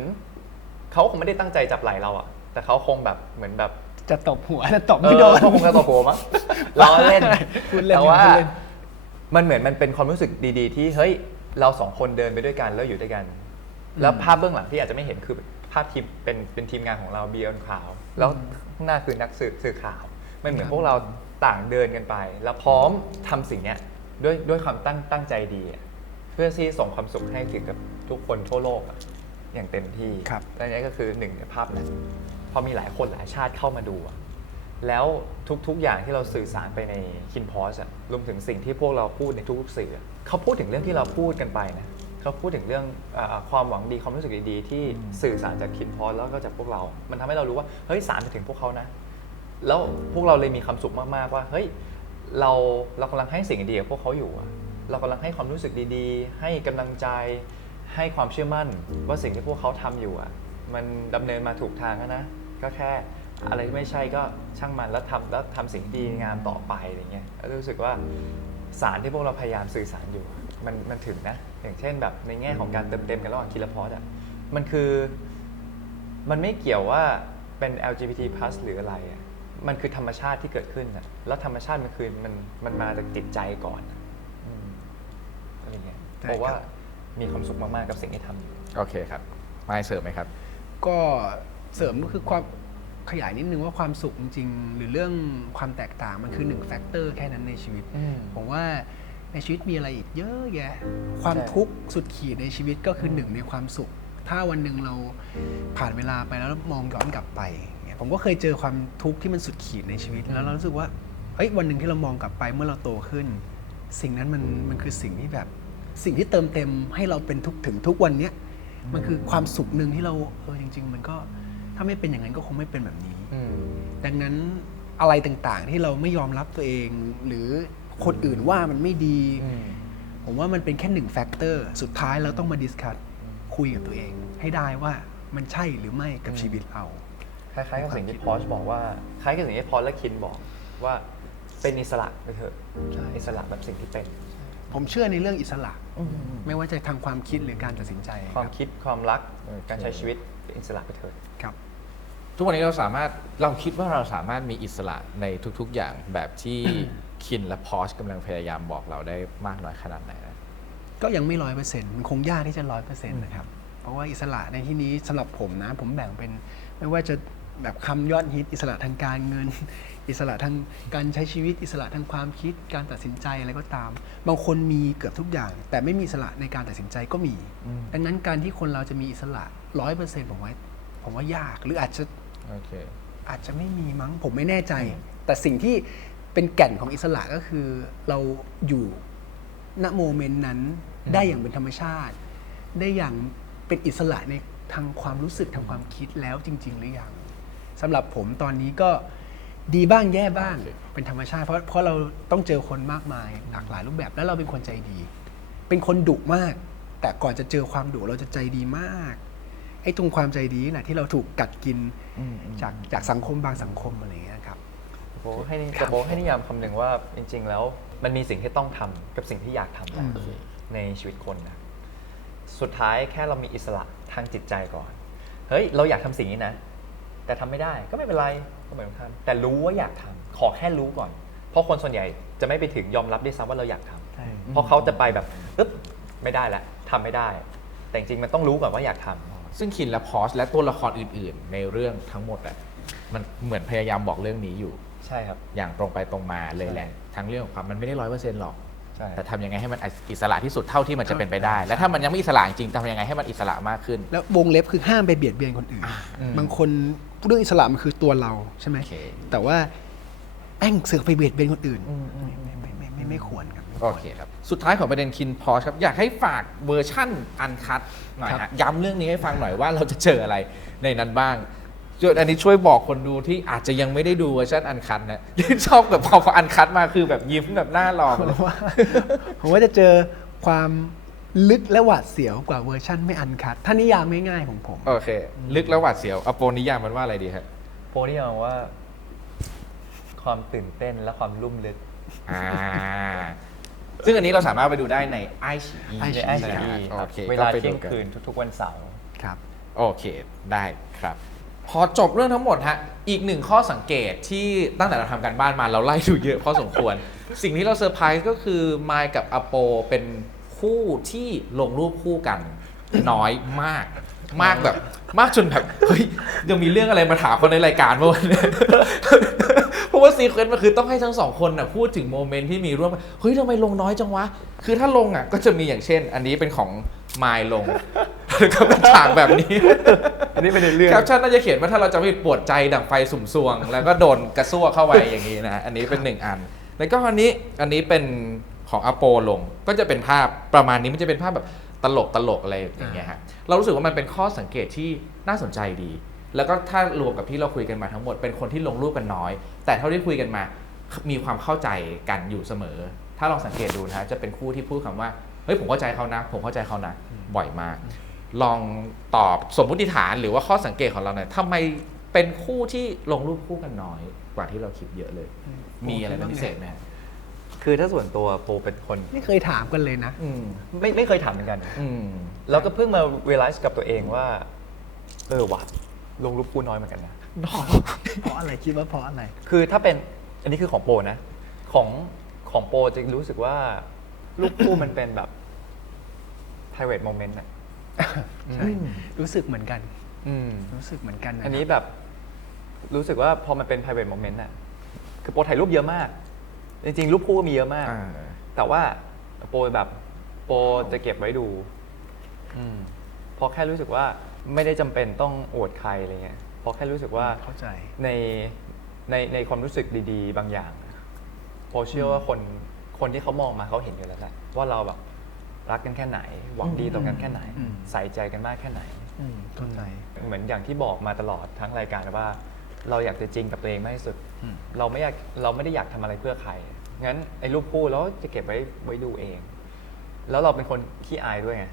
เขาคงไม่ได้ตั้งใจจับไหล่เราอะแต่เขาคงแบบเหมือนแบบ จะตบหัวแต่ตบไม่โดน เขาคงจะตบหัวมั้ง เราเล่น พูดเล่น แต่ว่า พูดเล่น มันเหมือนมันเป็นความรู้สึกดีๆ ที่เฮ้ยเรา2 คนเดินไปด้วยกันแล้วอยู่ด้วยกัน แล้วภาพเบื้องหลังที่อาจจะไม่เห็นคือภาพทีมเป็นทีมงานของเรา Beyond Cloud แล้วข้างหน้าคือนักสื่อข่าวมันเหมือนพวกเราต่างเดินกันไป แล้วพร้อมทำสิ่งเนี้ยด้วยความตั้งใจดีอะเพื่อที่ส่งความสุขให้ถึงกับทุกคนทั่วโลกอะอย่างเต็มที่ ครับ และนี่ก็คือหนึ่งในภาพนั้นพอมีหลายคนหลายชาติเข้ามาดูอะแล้วทุกอย่างที่เราสื่อสารไปใน Kin Post อะรวมถึงสิ่งที่พวกเราพูดในทุกๆสื่ออะเขาพูดถึงเรื่องที่เราพูดกันไปนะเขาพูดถึงเรื่องความหวังดีความรู้สึกดีๆที่สื่อสารจาก Kin Post แล้วก็จากพวกเรา มันทำให้เรารู้ว่าเฮ้ยสารไปถึงพวกเขานะ แล้วพวกเราเลยมีความสุขมากๆว่าเฮ้ยเรากำลังให้สิ่งดีกับพวกเขาอยู่อะเรากำลังให้ความรู้สึกดีๆ ให้กำลังใจ ให้ความเชื่อมั่นว่าสิ่งที่พวกเขาทำอยู่อ่ะมันดำเนินมาถูกทางแล้วนะก็แค่อะไรที่ไม่ใช่ก็ช่างมันแล้วทำสิ่งดีงามต่อไปอะไรเงี้ยแล้วรู้สึกว่าสารที่พวกเราพยายามสื่อสารอยู่มันถึงนะอย่างเช่นแบบในแง่ของการเติมเต็มกันระหว่างคิดและพอดอ่ะมันไม่เกี่ยวว่าเป็น LGBT+ หรืออะไรอ่ะมันคือธรรมชาติที่เกิดขึ้นอ่ะแล้วธรรมชาติมันมาจากจิตใจก่อนอะไรเงี้ยเพราะว่ามีความสุขมากๆกับสิ่งที่ทำอยู่ โอเคครับไม่เสริมไหมครับ ก็เสริมก็คือความขยายนิดนึงว่าความสุขจริงๆหรือเรื่องความแตกต่างมันคือ1แฟกเตอร์แค่นั้นในชีวิตผมว่าในชีวิตมีอะไรอีกเยอะแยะความทุกข์สุดขีดในชีวิตก็คือ1ในความสุขถ้าวันหนึ่งเราผ่านเวลาไปแล้วมองย้อนกลับไปผมก็เคยเจอความทุกข์ที่มันสุดขีดในชีวิตแล้วเรารู้สึกว่าเฮ้ยวันหนึ่งที่เรามองกลับไปเมื่อเราโตขึ้นสิ่งนั้นมันคือสิ่งที่แบบสิ่งที่เติมเต็มให้เราเป็นถึงทุกวันเนี้ยมันคือความสุขหนึ่งที่เราจริงๆมันก็ถ้าไม่เป็นอย่างนั้นก็คงไม่เป็นแบบนี้ดังนั้นอะไรต่างๆที่เราไม่ยอมรับตัวเองหรือคนอื่นว่ามันไม่ดีผมว่ามันเป็นแค่1แฟกเตอร์สุดท้ายเราต้องมาดิสคัสคุยกับตัวเองให้ได้ว่ามันใช่หรือไม่กับชีวิตเราคล้ายๆกับสิ่งที่พอชบอกว่าคล้ายกับสิ่งที่พอชและคินบอกว่าเป็นอิสระไปเถอะอิสระแบบสิ่งที่เป็นผมเชื่อในเรื่องอิสระไม่ว่าจะทางความคิดหรือการตัดสินใจความคิดความรักการใช้ชีวิตเป็นอิสระไปเถอะครับทุกวันนี้เราคิดว่าเราสามารถมีอิสระในทุกๆอย่างแบบที่ คินและพอชกำลังพยายามบอกเราได้มากน้อยขนาดไหนนะก็ยังไม่100%มันคงยากที่จะ100%นะครับเพราะว่าอิสระในที่นี้สำหรับผมนะผมแบ่งเป็นไม่ว่าจะแบบคำยอดฮิตอิสระทางการเงินอิสระทางการใช้ชีวิตอิสระทางความคิดการตัดสินใจอะไรก็ตามบางคนมีเกือบทุกอย่างแต่ไม่มีอิสระในการตัดสินใจก็มีดังนั้นการที่คนเราจะมีอิสระ 100% ผมว่ายากหรืออาจจะไม่มีมั้งผมไม่แน่ใจแต่สิ่งที่เป็นแก่นของอิสระก็คือเราอยู่ณโมเมนต์นั้นได้อย่างเป็นธรรมชาติได้อย่างเป็นอิสระในทางความรู้สึกทางความคิดแล้วจริงๆหรือยังสำหรับผมตอนนี้ก็ดีบ้างแย่บ้างเป็นธรรมชาติเพราะเราต้องเจอคนมากมายหลากหลายรูปแบบแล้วเราเป็นคนใจดีเป็นคนดุมากแต่ก่อนจะเจอความดุเราจะใจดีมากไอ้ตรงความใจดีน่ะที่เราถูกกัดกินจากสังคมบางสังคมอะไรอย่างเงี้ยครับโบ้ให้นิยามคำหนึ่งว่าจริงๆแล้วมันมีสิ่งที่ต้องทำกับสิ่งที่อยากทำในชีวิตคนนะสุดท้ายแค่เรามีอิสระทางจิตใจก่อนเฮ้ยเราอยากทำสิ่งนี้นะแต่ทำไม่ได้ก็ไม่เป็นไรก็ไม่ต้องทำแต่รู้ว่าอยากทำขอแค่รู้ก่อนเพราะคนส่วนใหญ่จะไม่ไปถึงยอมรับด้วยซ้ำว่าเราอยากทำเพราะเขาจะไปแบบปึ๊บไม่ได้แล้วทำไม่ได้แต่จริงๆมันต้องรู้ก่อนว่าอยากทำซึ่งคินและพอชและตัวละครอื่นๆในเรื่องทั้งหมดอ่ะมันเหมือนพยายามบอกเรื่องนี้อยู่ใช่ครับอย่างตรงไปตรงมาเลยแหละทั้งเรื่องของความมันไม่ได้100%หรอกแต่ทำยังไงให้มันอิสระที่สุดเท่าที่มันจะเป็นไปได้และถ้ามันยังไม่อิสระจริงทำยังไงให้มันอิสระมากขึ้นแล้ววงเล็บคือห้ามไปเบียดเบียนคนอื่นบางคนเรื่องอิสระมันคือตัวเราใช่ไหมแต่ว่าแอ้งเสือกไปเบียดเบียนคนอื่นไม่ควรครับโอเคครับสุดท้ายของประเด็นคินพอชครับอยากให้ฝากเวอร์ชั่นอันคัทหน่อยฮะย้ำเรื่องนี้ให้ฟังหน่อยว่าเราจะเจออะไรในนั้นบ้างอันนี้ช่วยบอกคนดูที่อาจจะยังไม่ได้ดูเวอร์ชันอันคัทนะชอบแบบพออันคัทมาคือแบบยิ้มแบบหน้าหล่อเลยผมว่าจะเจอความลึกและหวาดเสียวกว่าเวอร์ชันไม่อันคัทถ้านิยามง่ายๆของผมโอเคลึกและหวาดเสียวอโปนิยามมันว่าอะไรดีครับโปนิยามว่าความตื่นเต้นและความลุ่มลึกซึ่งอันนี้เราสามารถไปดูได้ในไอชีเวลาเที่ยงคืนทุกๆวันเสาร์ครับโอเคได้ครับพอจบเรื่องทั้งหมดฮะอีกหนึ่งข้อสังเกตที่ตั้งแต่เราทำการบ้านมาเราไล่ดูเยอะพอสมควร สิ่งที่เราเซอร์ไพรส์ก็คือมายกับอโปเป็นคู่ที่ลงรูปคู่กันน้อยมากแบบมากจนแบบเฮ้ยยังมีเรื่องอะไรมาถามคนในรายการเมื่อวันนี้เพราะว่าซีเควนต์มันคือต้องให้ทั้งสองคนน่ะพูดถึงโมเมนต์ที่มีร่วมเฮ้ยทำไมลงน้อยจังวะคือถ้าลงอ่ะก็จะมีอย่างเช่นอันนี้เป็นของมายลงแล้วก็เป็นฉากแบบนี้อันนี้เป็นเรื่องแคปชั่นน่าจะเขียนว่าถ้าเราจะไม่ปวดใจดั่งไฟสุ่มซวงแล้วก็โดนกระซวกเข้าไปอย่างนี้นะอันนี้เป็น1อันแล้วก็อันนี้เป็นของอโปลงก็จะเป็นภาพประมาณนี้มันจะเป็นภาพแบบตลกอะไรอย่างเงี้ยฮะเรารู้สึกว่ามันเป็นข้อสังเกตที่น่าสนใจดีแล้วก็ถ้ารวมกับที่เราคุยกันมาทั้งหมดเป็นคนที่ลงรูปกันน้อยแต่เท่าที่คุยกันมามีความเข้าใจกันอยู่เสมอถ้าลองสังเกตดูนะจะเป็นคู่ที่พูดคำว่า เฮ้ยผมเข้าใจเขานะบ่อยมาก ลองตอบสมมุติฐานหรือว่าข้อสังเกตของเราหน่อยทำไมเป็นคู่ที่ลงรูปคู่กันน้อยกว่าที่เราคิดเยอะเลย มีอะไรเป็นพิเศษไหม คือถ้าส่วนตัวโปเป็นคน ไม่เคยถามกันเลยนะ ไม่เคยถามเหมือนกัน อืม แล้วก็เพิ่งมา realize กับตัวเองว่าว่ะลงรูปคู่น้อยเหมือนกันนะ เพราะอะไรคิดว่าเพราะอะไร คือถ้าเป็นอันนี้คือของโปนะของโปจะรู้สึกว่ารูปคู่มันเป็นแบบ private moment อะ ใช่รู้สึกเหมือนกัน อืม รู้สึกเหมือนกันนะ อันนี้แบบรู้สึกว่าพอมันเป็น private moment อะคือโปถ่ายรูปเยอะมาก จริงๆรูปคู่ก็มีเยอะมาก แต่ว่าโปจะเก็บไว้ดูเพราะแค่รู้สึกว่าไม่ได้จำเป็นต้องอวดใครอะไรเงี้ยเพราะแค่รู้สึกว่า เข้าใจ ในความรู้สึกดีๆ บางอย่างโปเชื่อว่าคนที่เขามองมาเขาเห็นอยู่แล้วแหละว่าเราแบบรักกันแค่ไหน หวังดีต่อกันแค่ไหน ใส่ใจกันมากแค่ไหน เข้าใจ เหมือนอย่างที่บอกมาตลอดทั้งรายการว่า เราอยากจะจริงกับตัวเองมากที่สุด เราไม่ได้อยากทำอะไรเพื่อใคร งั้นไอ้รูปคู่เราจะเก็บไว้ดูเอง แล้วเราเป็นคนขี้อายด้วยไง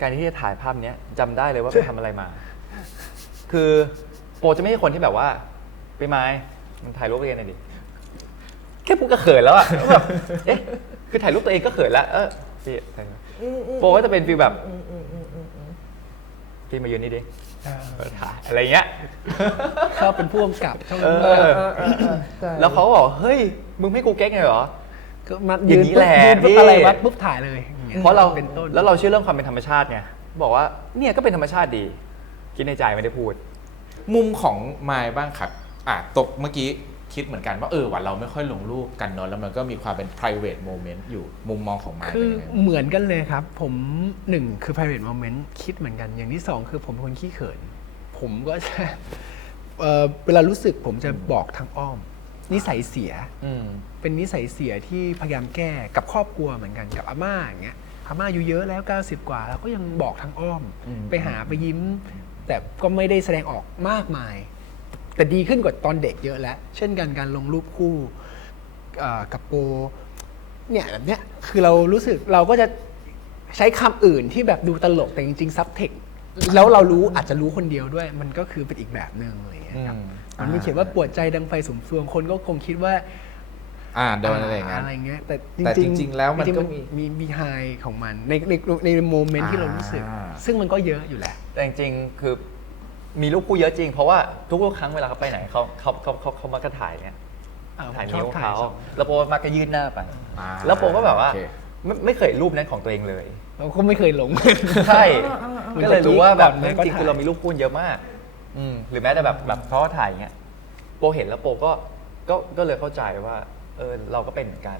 การที่จะถ่ายภาพเนี้ยจำได้เลยว่าไปทำอะไรมา คือโปจะไม่ใช่คนที่แบบว่าไปไม้มันถ่ายรูปตัวเองหน่อยดิแค่พูดก็เขินแล้วอะแบบเอ๊ะคือถ่ายรูปตัวเองก็เขินแล้วพี่ถ่ายโปก็จะเป็นฟีลแบบพี่มายืนนี่ดิถ่ายอะไรเงี้ย ชอบเป็นผู้กำกับชอบเป็น แล้วเขาบอกเฮ้ยมึงไม่กูเก๊กไงเหรอ ก็มา อย่างนี้แหละ ยืนปุ๊บ พี่ อะไรวะปุ๊บถ่ายเลยอย่งงี้ย เพราะเรา เป็นต้น แล้วเราเชื่อเรื่องความเป็นธรรมชาติไงบอกว่าเนี่ยก็เป็นธรรมชาติดีคิดในใจไม่ได้พูด มุมของมายบ้างครับตกเมื่อกี้คิดเหมือนกันว่าว่าเราไม่ค่อยลงรูปกันเนอะแล้วมันก็มีความเป็น private moment อยู่มุมมองของมาย คื เป็น อ ยังไง เหมือนกันเลยครับ ผมหนึ่งคือ private moment คิดเหมือนกัน อย่างที่สองคือผมเป็นคนขี้เขิน ผมก็จะเวลารู้สึกผมจะบอกทางอ้อม นิสัยเสีย เป็นนิสัยเสียที่พยายามแก้กับครอบครัวเหมือนกันกับอาม่าอย่างเงี้ยอาม่าอายุเยอะแล้ว90กว่าแล้วก็ยังบอกทางอ้อม ไปหาไปยิ้ม แต่ก็ไม่ได้แสดงออกมากมาย แต่ดีขึ้นกว่าตอนเด็กเยอะแล้ว เช่นกันการลงรูปคู่กับโปเนี่ยแบบเนี้ยคือเรารู้สึกเราก็จะใช้คำอื่นที่แบบดูตลกแต่จริงๆซับเทคแล้วเรารู้อาจจะรู้คนเดียวด้วย มันก็คือเป็นอีกแบบหนึ่งอะไรอย่างเงี้ยครับมันมีเขียนว่าปวดใจดังไฟสุมซวงคนก็คงคิดว่า โดนอะไรอย่างนั้น อะไรเงี้ยแต่ แต่จริงๆแล้วมันก็มี มีไฮของมันในโมเมนต์ที่เรารู้สึก ซึ่งมันก็เยอะอยู่แหละ แต่จริงๆคือมีรูปคู่เยอะจริง เพราะว่าทุกๆครั้งเวลาเขาไปไหนเขามักจะถ่ายเนี่ยถ่ายนิ้วเขาแล้วโปมักจะยื่นหน้าไป แล้วโปก็แบบว่า โอเค ไม่เคยรูปนั้นของตัวเองเลย เราก็ไม่เคยหลง ใช่ก็เลยรู้ว่าแบบ มัน จ ก็ ริงๆคือเรามีรูปคู่เยอะมากหรือแม้แต่แบบเขาถ่ายอย่างเงี้ยโปเห็นแล้วโปก็เลยเข้าใจว่าเราก็เป็นเหมือนกัน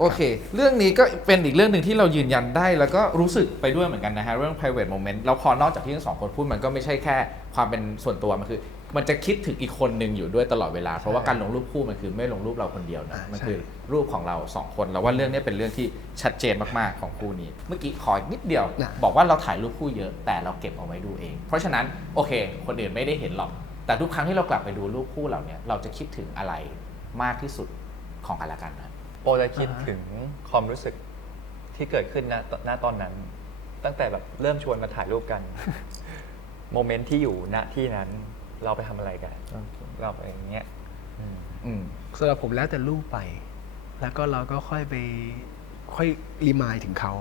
โอเค เรื่องนี้ก็เป็นอีกเรื่องหนึ่งที่เรายืนยันได้แล้วก็รู้สึกไปด้วยเหมือนกันนะฮะเรื่อง private moment แล้วพอนอกจากที่ทั้งสองคนพูดมันก็ไม่ใช่แค่ความเป็นส่วนตัวมันคือ มันจะคิดถึงอีกคนหนึ่งอยู่ด้วยตลอดเวลาเพราะว่าการลงรูปคู่มันคือไม่ลงรูปเราคนเดียวนะมันคือรูปของเราสองคนแล้วว่าเรื่องนี้เป็นเรื่องที่ชัดเจนมากๆของคู่นี้เมื่อกี้ขออีกนิดเดียว บอกว่าเราถ่ายรูปคู่เยอะแต่เราเก็บเอาไว้ดูเอง เพราะฉะนั้นโอเค คนอื่นไม่ได้เห็นหรอกแต่ทุกครั้งที่เรากลับไปดูรูปคู่เราเนี่ยเราจะคิดถึงอะไรมากที่สุดของกันและกันนะ โปจะคิดถึงความรู้สึกที่เกิดขึ้นณตอนนั้น ตั้งแต่แบบเริ่มชวนมาถ่ายรูปกัน โมเมนต์ที่อยู่ณที่นั้นเราไปทำอะไรกัน เราไปอย่างเงี้ย สำหรับผมแล้วแต่รูปไป แล้วก็เราก็ค่อยไปค่อยรีมายถึงเขา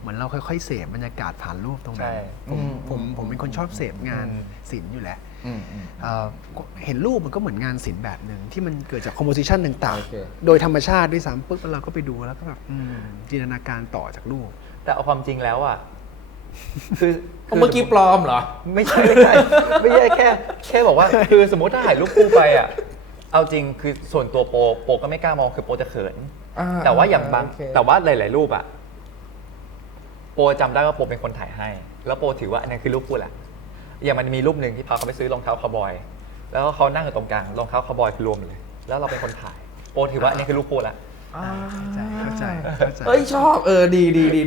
เหมือนเราค่อยๆเสพบรรยากาศผ่านรูปตรงนั้น ใช่ ผมเป็นคนชอบเสพงานศิลป์อยู่แล้วเห็นรูปมันก็เหมือนงานศิลป์แบบหนึ่งที่มันเกิดจากคอมโพสิชันต่าง โอเค ๆ โดยธรรมชาติด้วยซ้ำปุ๊บเราก็ไปดูแล้วก็แบบจินตนาการต่อจากรูป แต่เอาความจริงแล้วอ่ะ คือ เมื่อกี้ปลอมเหรอ ไม่ใช่ไม่ใช่แค่บอกว่า คือสมมติถ้าถ่ายรูปคู่ไปอ่ะ เอาจริงคือส่วนตัวโปก็ไม่กล้ามองคือโปจะเขิน แต่ว่าอย่างบาง โอเค แต่ว่าหลายๆรูปอ่ะโปจำได้ว่าโปเป็นคนถ่ายให้ แล้วโปถือว่าอันนี้คือรูปคู่แหละอย่างมันมีรูปหนึ่งที่พาเขาไปซื้อรองเท้าคาวบอย แล้วเขานั่งอยู่ตรงกลางรองเท้าคาวบอยคือรวมเลย แล้วเราเป็นคนถ่าย โปถือว่าอันนี้คือรูปคู่ละ เข้าใจ เอ้ยชอบดี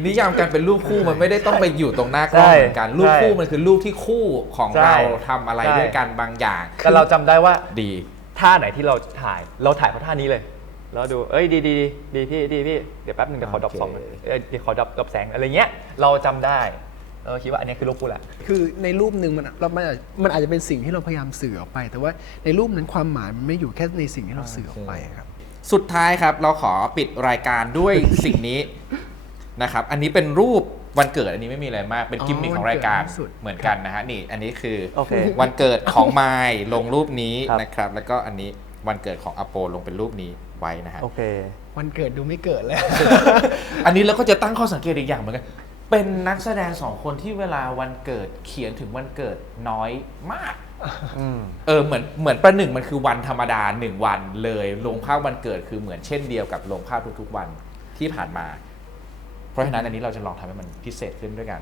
นิยามการเป็นรูปคู่มันไม่ได้ต้องไปอยู่ตรงหน้ากล้อง ใช่ เหมือนกันรูปคู่มันคือรูปที่คู่ของ ใช่ เราทำอะไร ใช่ ด้วยกันบางอย่าง แต่เราจำได้ว่า ดี ท่าไหนที่เราถ่ายเพราะท่านี้เลย แล้วดูเอ้ยดีพี่เดี๋ยวแป๊บนึงเดี๋ยวขอดรอป โอเค สองเดี๋ยวขอดรอปแสงอะไรเงี้ยเราจำได้เราคิดว่าอันนี้คือรูปกูแหละ คือในรูปหนึ่งมันอาจจะเป็นสิ่งที่เราพยายามสื่อออกไป แต่ว่าในรูปนั้นความหมายมันไม่อยู่แค่ในสิ่งที่เราสื่อออกไปครับ สุดท้ายครับเราขอปิดรายการด้วย สิ่งนี้นะครับ อันนี้เป็นรูปวันเกิดอันนี้ไม่มีอะไรมากเป็นกิมมิคของรายการ วันเกิดล่าสุด เหมือนกันนะฮะนี่อันนี้คือ โอเค วันเกิดของไมล์ลงรูปนี้ ครับ นะครับ แล้วก็อันนี้วันเกิดของอโปลงเป็นรูปนี้ไว้นะฮะ โอเค วันเกิดดูไม่เกิดเลย อันนี้เราก็จะตั้งข้อสังเกตอีกอย่างเหมือนกัน เป็นนักแสดงสองคนที่เวลาวันเกิดเขียนถึงวันเกิดน้อยมาก เหมือนประหนึ่งมันคือวันธรรมดา1 วันเลยลงภาพวันเกิดคือเหมือนเช่นเดียวกับลงภาพทุกๆวันที่ผ่านมา เพราะฉะนั้นอันนี้เราจะลองทำให้มันพิเศษขึ้นด้วยกัน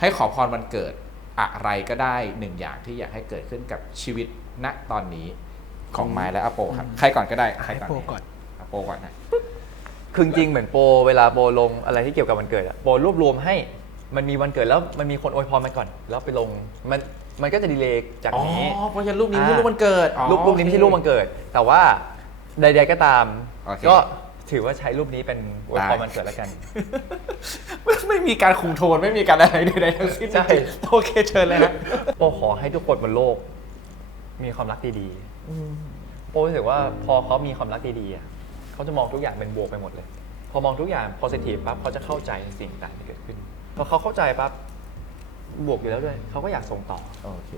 ให้ขอพรวันเกิดอะไรก็ได้1 อย่างที่อยากให้เกิดขึ้นกับชีวิตณตอนนี้ของไมล์และอโปครับใครก่อนก็ได้ใครก่อน อโปก่อน อโปก่อนนะ คือจริงๆเหมือนโปรเวลาโปรลงอะไรที่เกี่ยวกับวันเกิดอะโปรรวบรวมให้มันมีวันเกิดแล้วมันมีคนอวยพรมาก่อน แล้วไปลงมันก็จะดีเลย์จาก อ๋อ นี้ เพราะฉะนั้นรูปนี้ไม่ใช่รูปวันเกิดอ๋อ รูปนี้ไม่ใช่รูปวันเกิด แต่ว่าใดๆก็ตาม โอเค ก็ถือว่าใช้รูปนี้เป็นอวยพรวันเกิดแล้วกัน ไม่มีการคุมโทนไม่มีการอะไรใดๆทั้งสิ้น ใช่ โอเคเชิญเลยนะ โปขอให้ทุกคนบนโลก มีความรักดีๆโปรู้สึกว่าพอเขามีความรักดีๆอะเขาจะมองทุกอย่างเป็นบวกไปหมดเลย พอมองทุกอย่าง positive ปั๊บเขาจะเข้าใจในสิ่งต่างๆที่เกิดขึ้น พอเขาเข้าใจปั๊บบวกอยู่แล้วด้วยเขาก็อยากส่งต่อ โอเค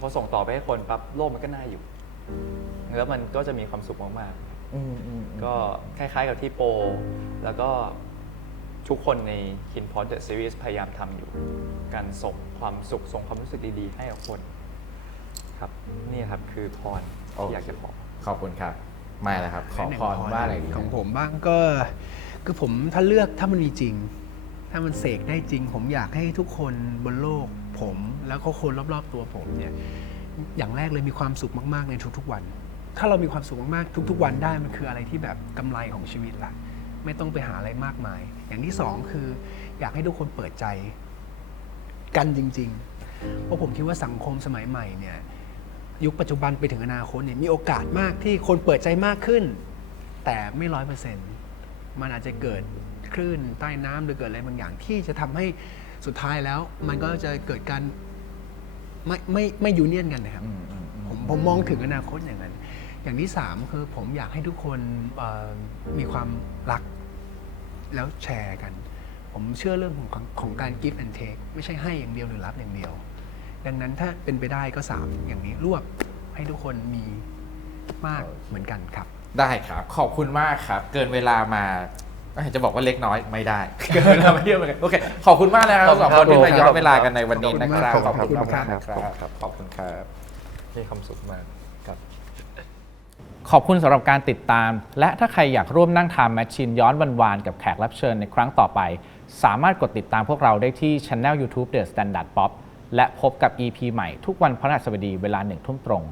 พอส่งต่อไปให้คนปั๊บโลกมันก็น่าอยู่ แล้วมันก็จะมีความสุขมากๆ ก็คล้ายๆกับที่โปรแล้วก็ทุกคนใน KinPod The Series พยายามทำอยู่ การส่งความสุขส่งความรู้สึกดีๆ ให้กับคน ครับ นี่ครับคือพรที่อยากจะบอก ขอบคุณครับ ไม่แล้วครับ ขอพรว่าอะไรดี ของผมบ้างก็คือผมถ้าเลือกถ้ามันมีจริง ถ้ามันเสกได้จริง ผมอยากให้ทุกคนบนโลกผมแล้วก็คนรอบๆตัวผมเนี่ยอย่างแรกเลยมีความสุขมากๆในทุกๆวัน ถ้าเรามีความสุขมากๆทุกๆวันได้มันคืออะไรที่แบบกำไรของชีวิตละไม่ต้องไปหาอะไรมากมาย อย่างที่สองคืออยากให้ทุกคนเปิดใจกันจริงๆเพราะผมคิดว่าสังคมสมัยใหม่เนี่ยยุคปัจจุบันไปถึงอนาคตเนี่ยมีโอกาสมากที่คนเปิดใจมากขึ้น แต่ไม่ 100%มันอาจจะเกิดคลื่นใต้น้ำหรือเกิดอะไรบางอย่างที่จะทำให้สุดท้ายแล้ว มันก็จะเกิดการไม่ยูเนียนกันนะครับผมมองถึงอนาคตอย่างนั้น อย่างที่สามคือผมอยากให้ทุกคนมีความรักแล้วแชร์กัน ผมเชื่อเรื่องของการ give and take ไม่ใช่ให้อย่างเดียวหรือรับอย่างเดียว ดังนั้นถ้าเป็นไปได้ก็สามอย่างนี้รวบให้ทุกคนมีมากเหมือนกันครับ ได้ครับ ขอบคุณมากครับ เกินเวลามาจะบอกว่าเล็กน้อยไม่ได้ เกินเวลามาเยอะเหมือนกันโอเคขอบคุณมากเลยครับทั้งสองคนที่มาย้อนเวลากันในวันนี้นะครับ ขอบคุณมาก นะครับขอบคุณครับ มีความสุขมากครับ ขอบคุณสำหรับการติดตาม และถ้าใครอยากร่วมนั่งไทม์แมชชีนย้อนวันๆกับแขกรับเชิญในครั้งต่อไป สามารถกดติดตามพวกเราได้ที่ Channel YouTube The Standard Pop และพบกับ EP ใหม่ทุกวันพฤหัสบดีเวลา 1 ทุ่มตรง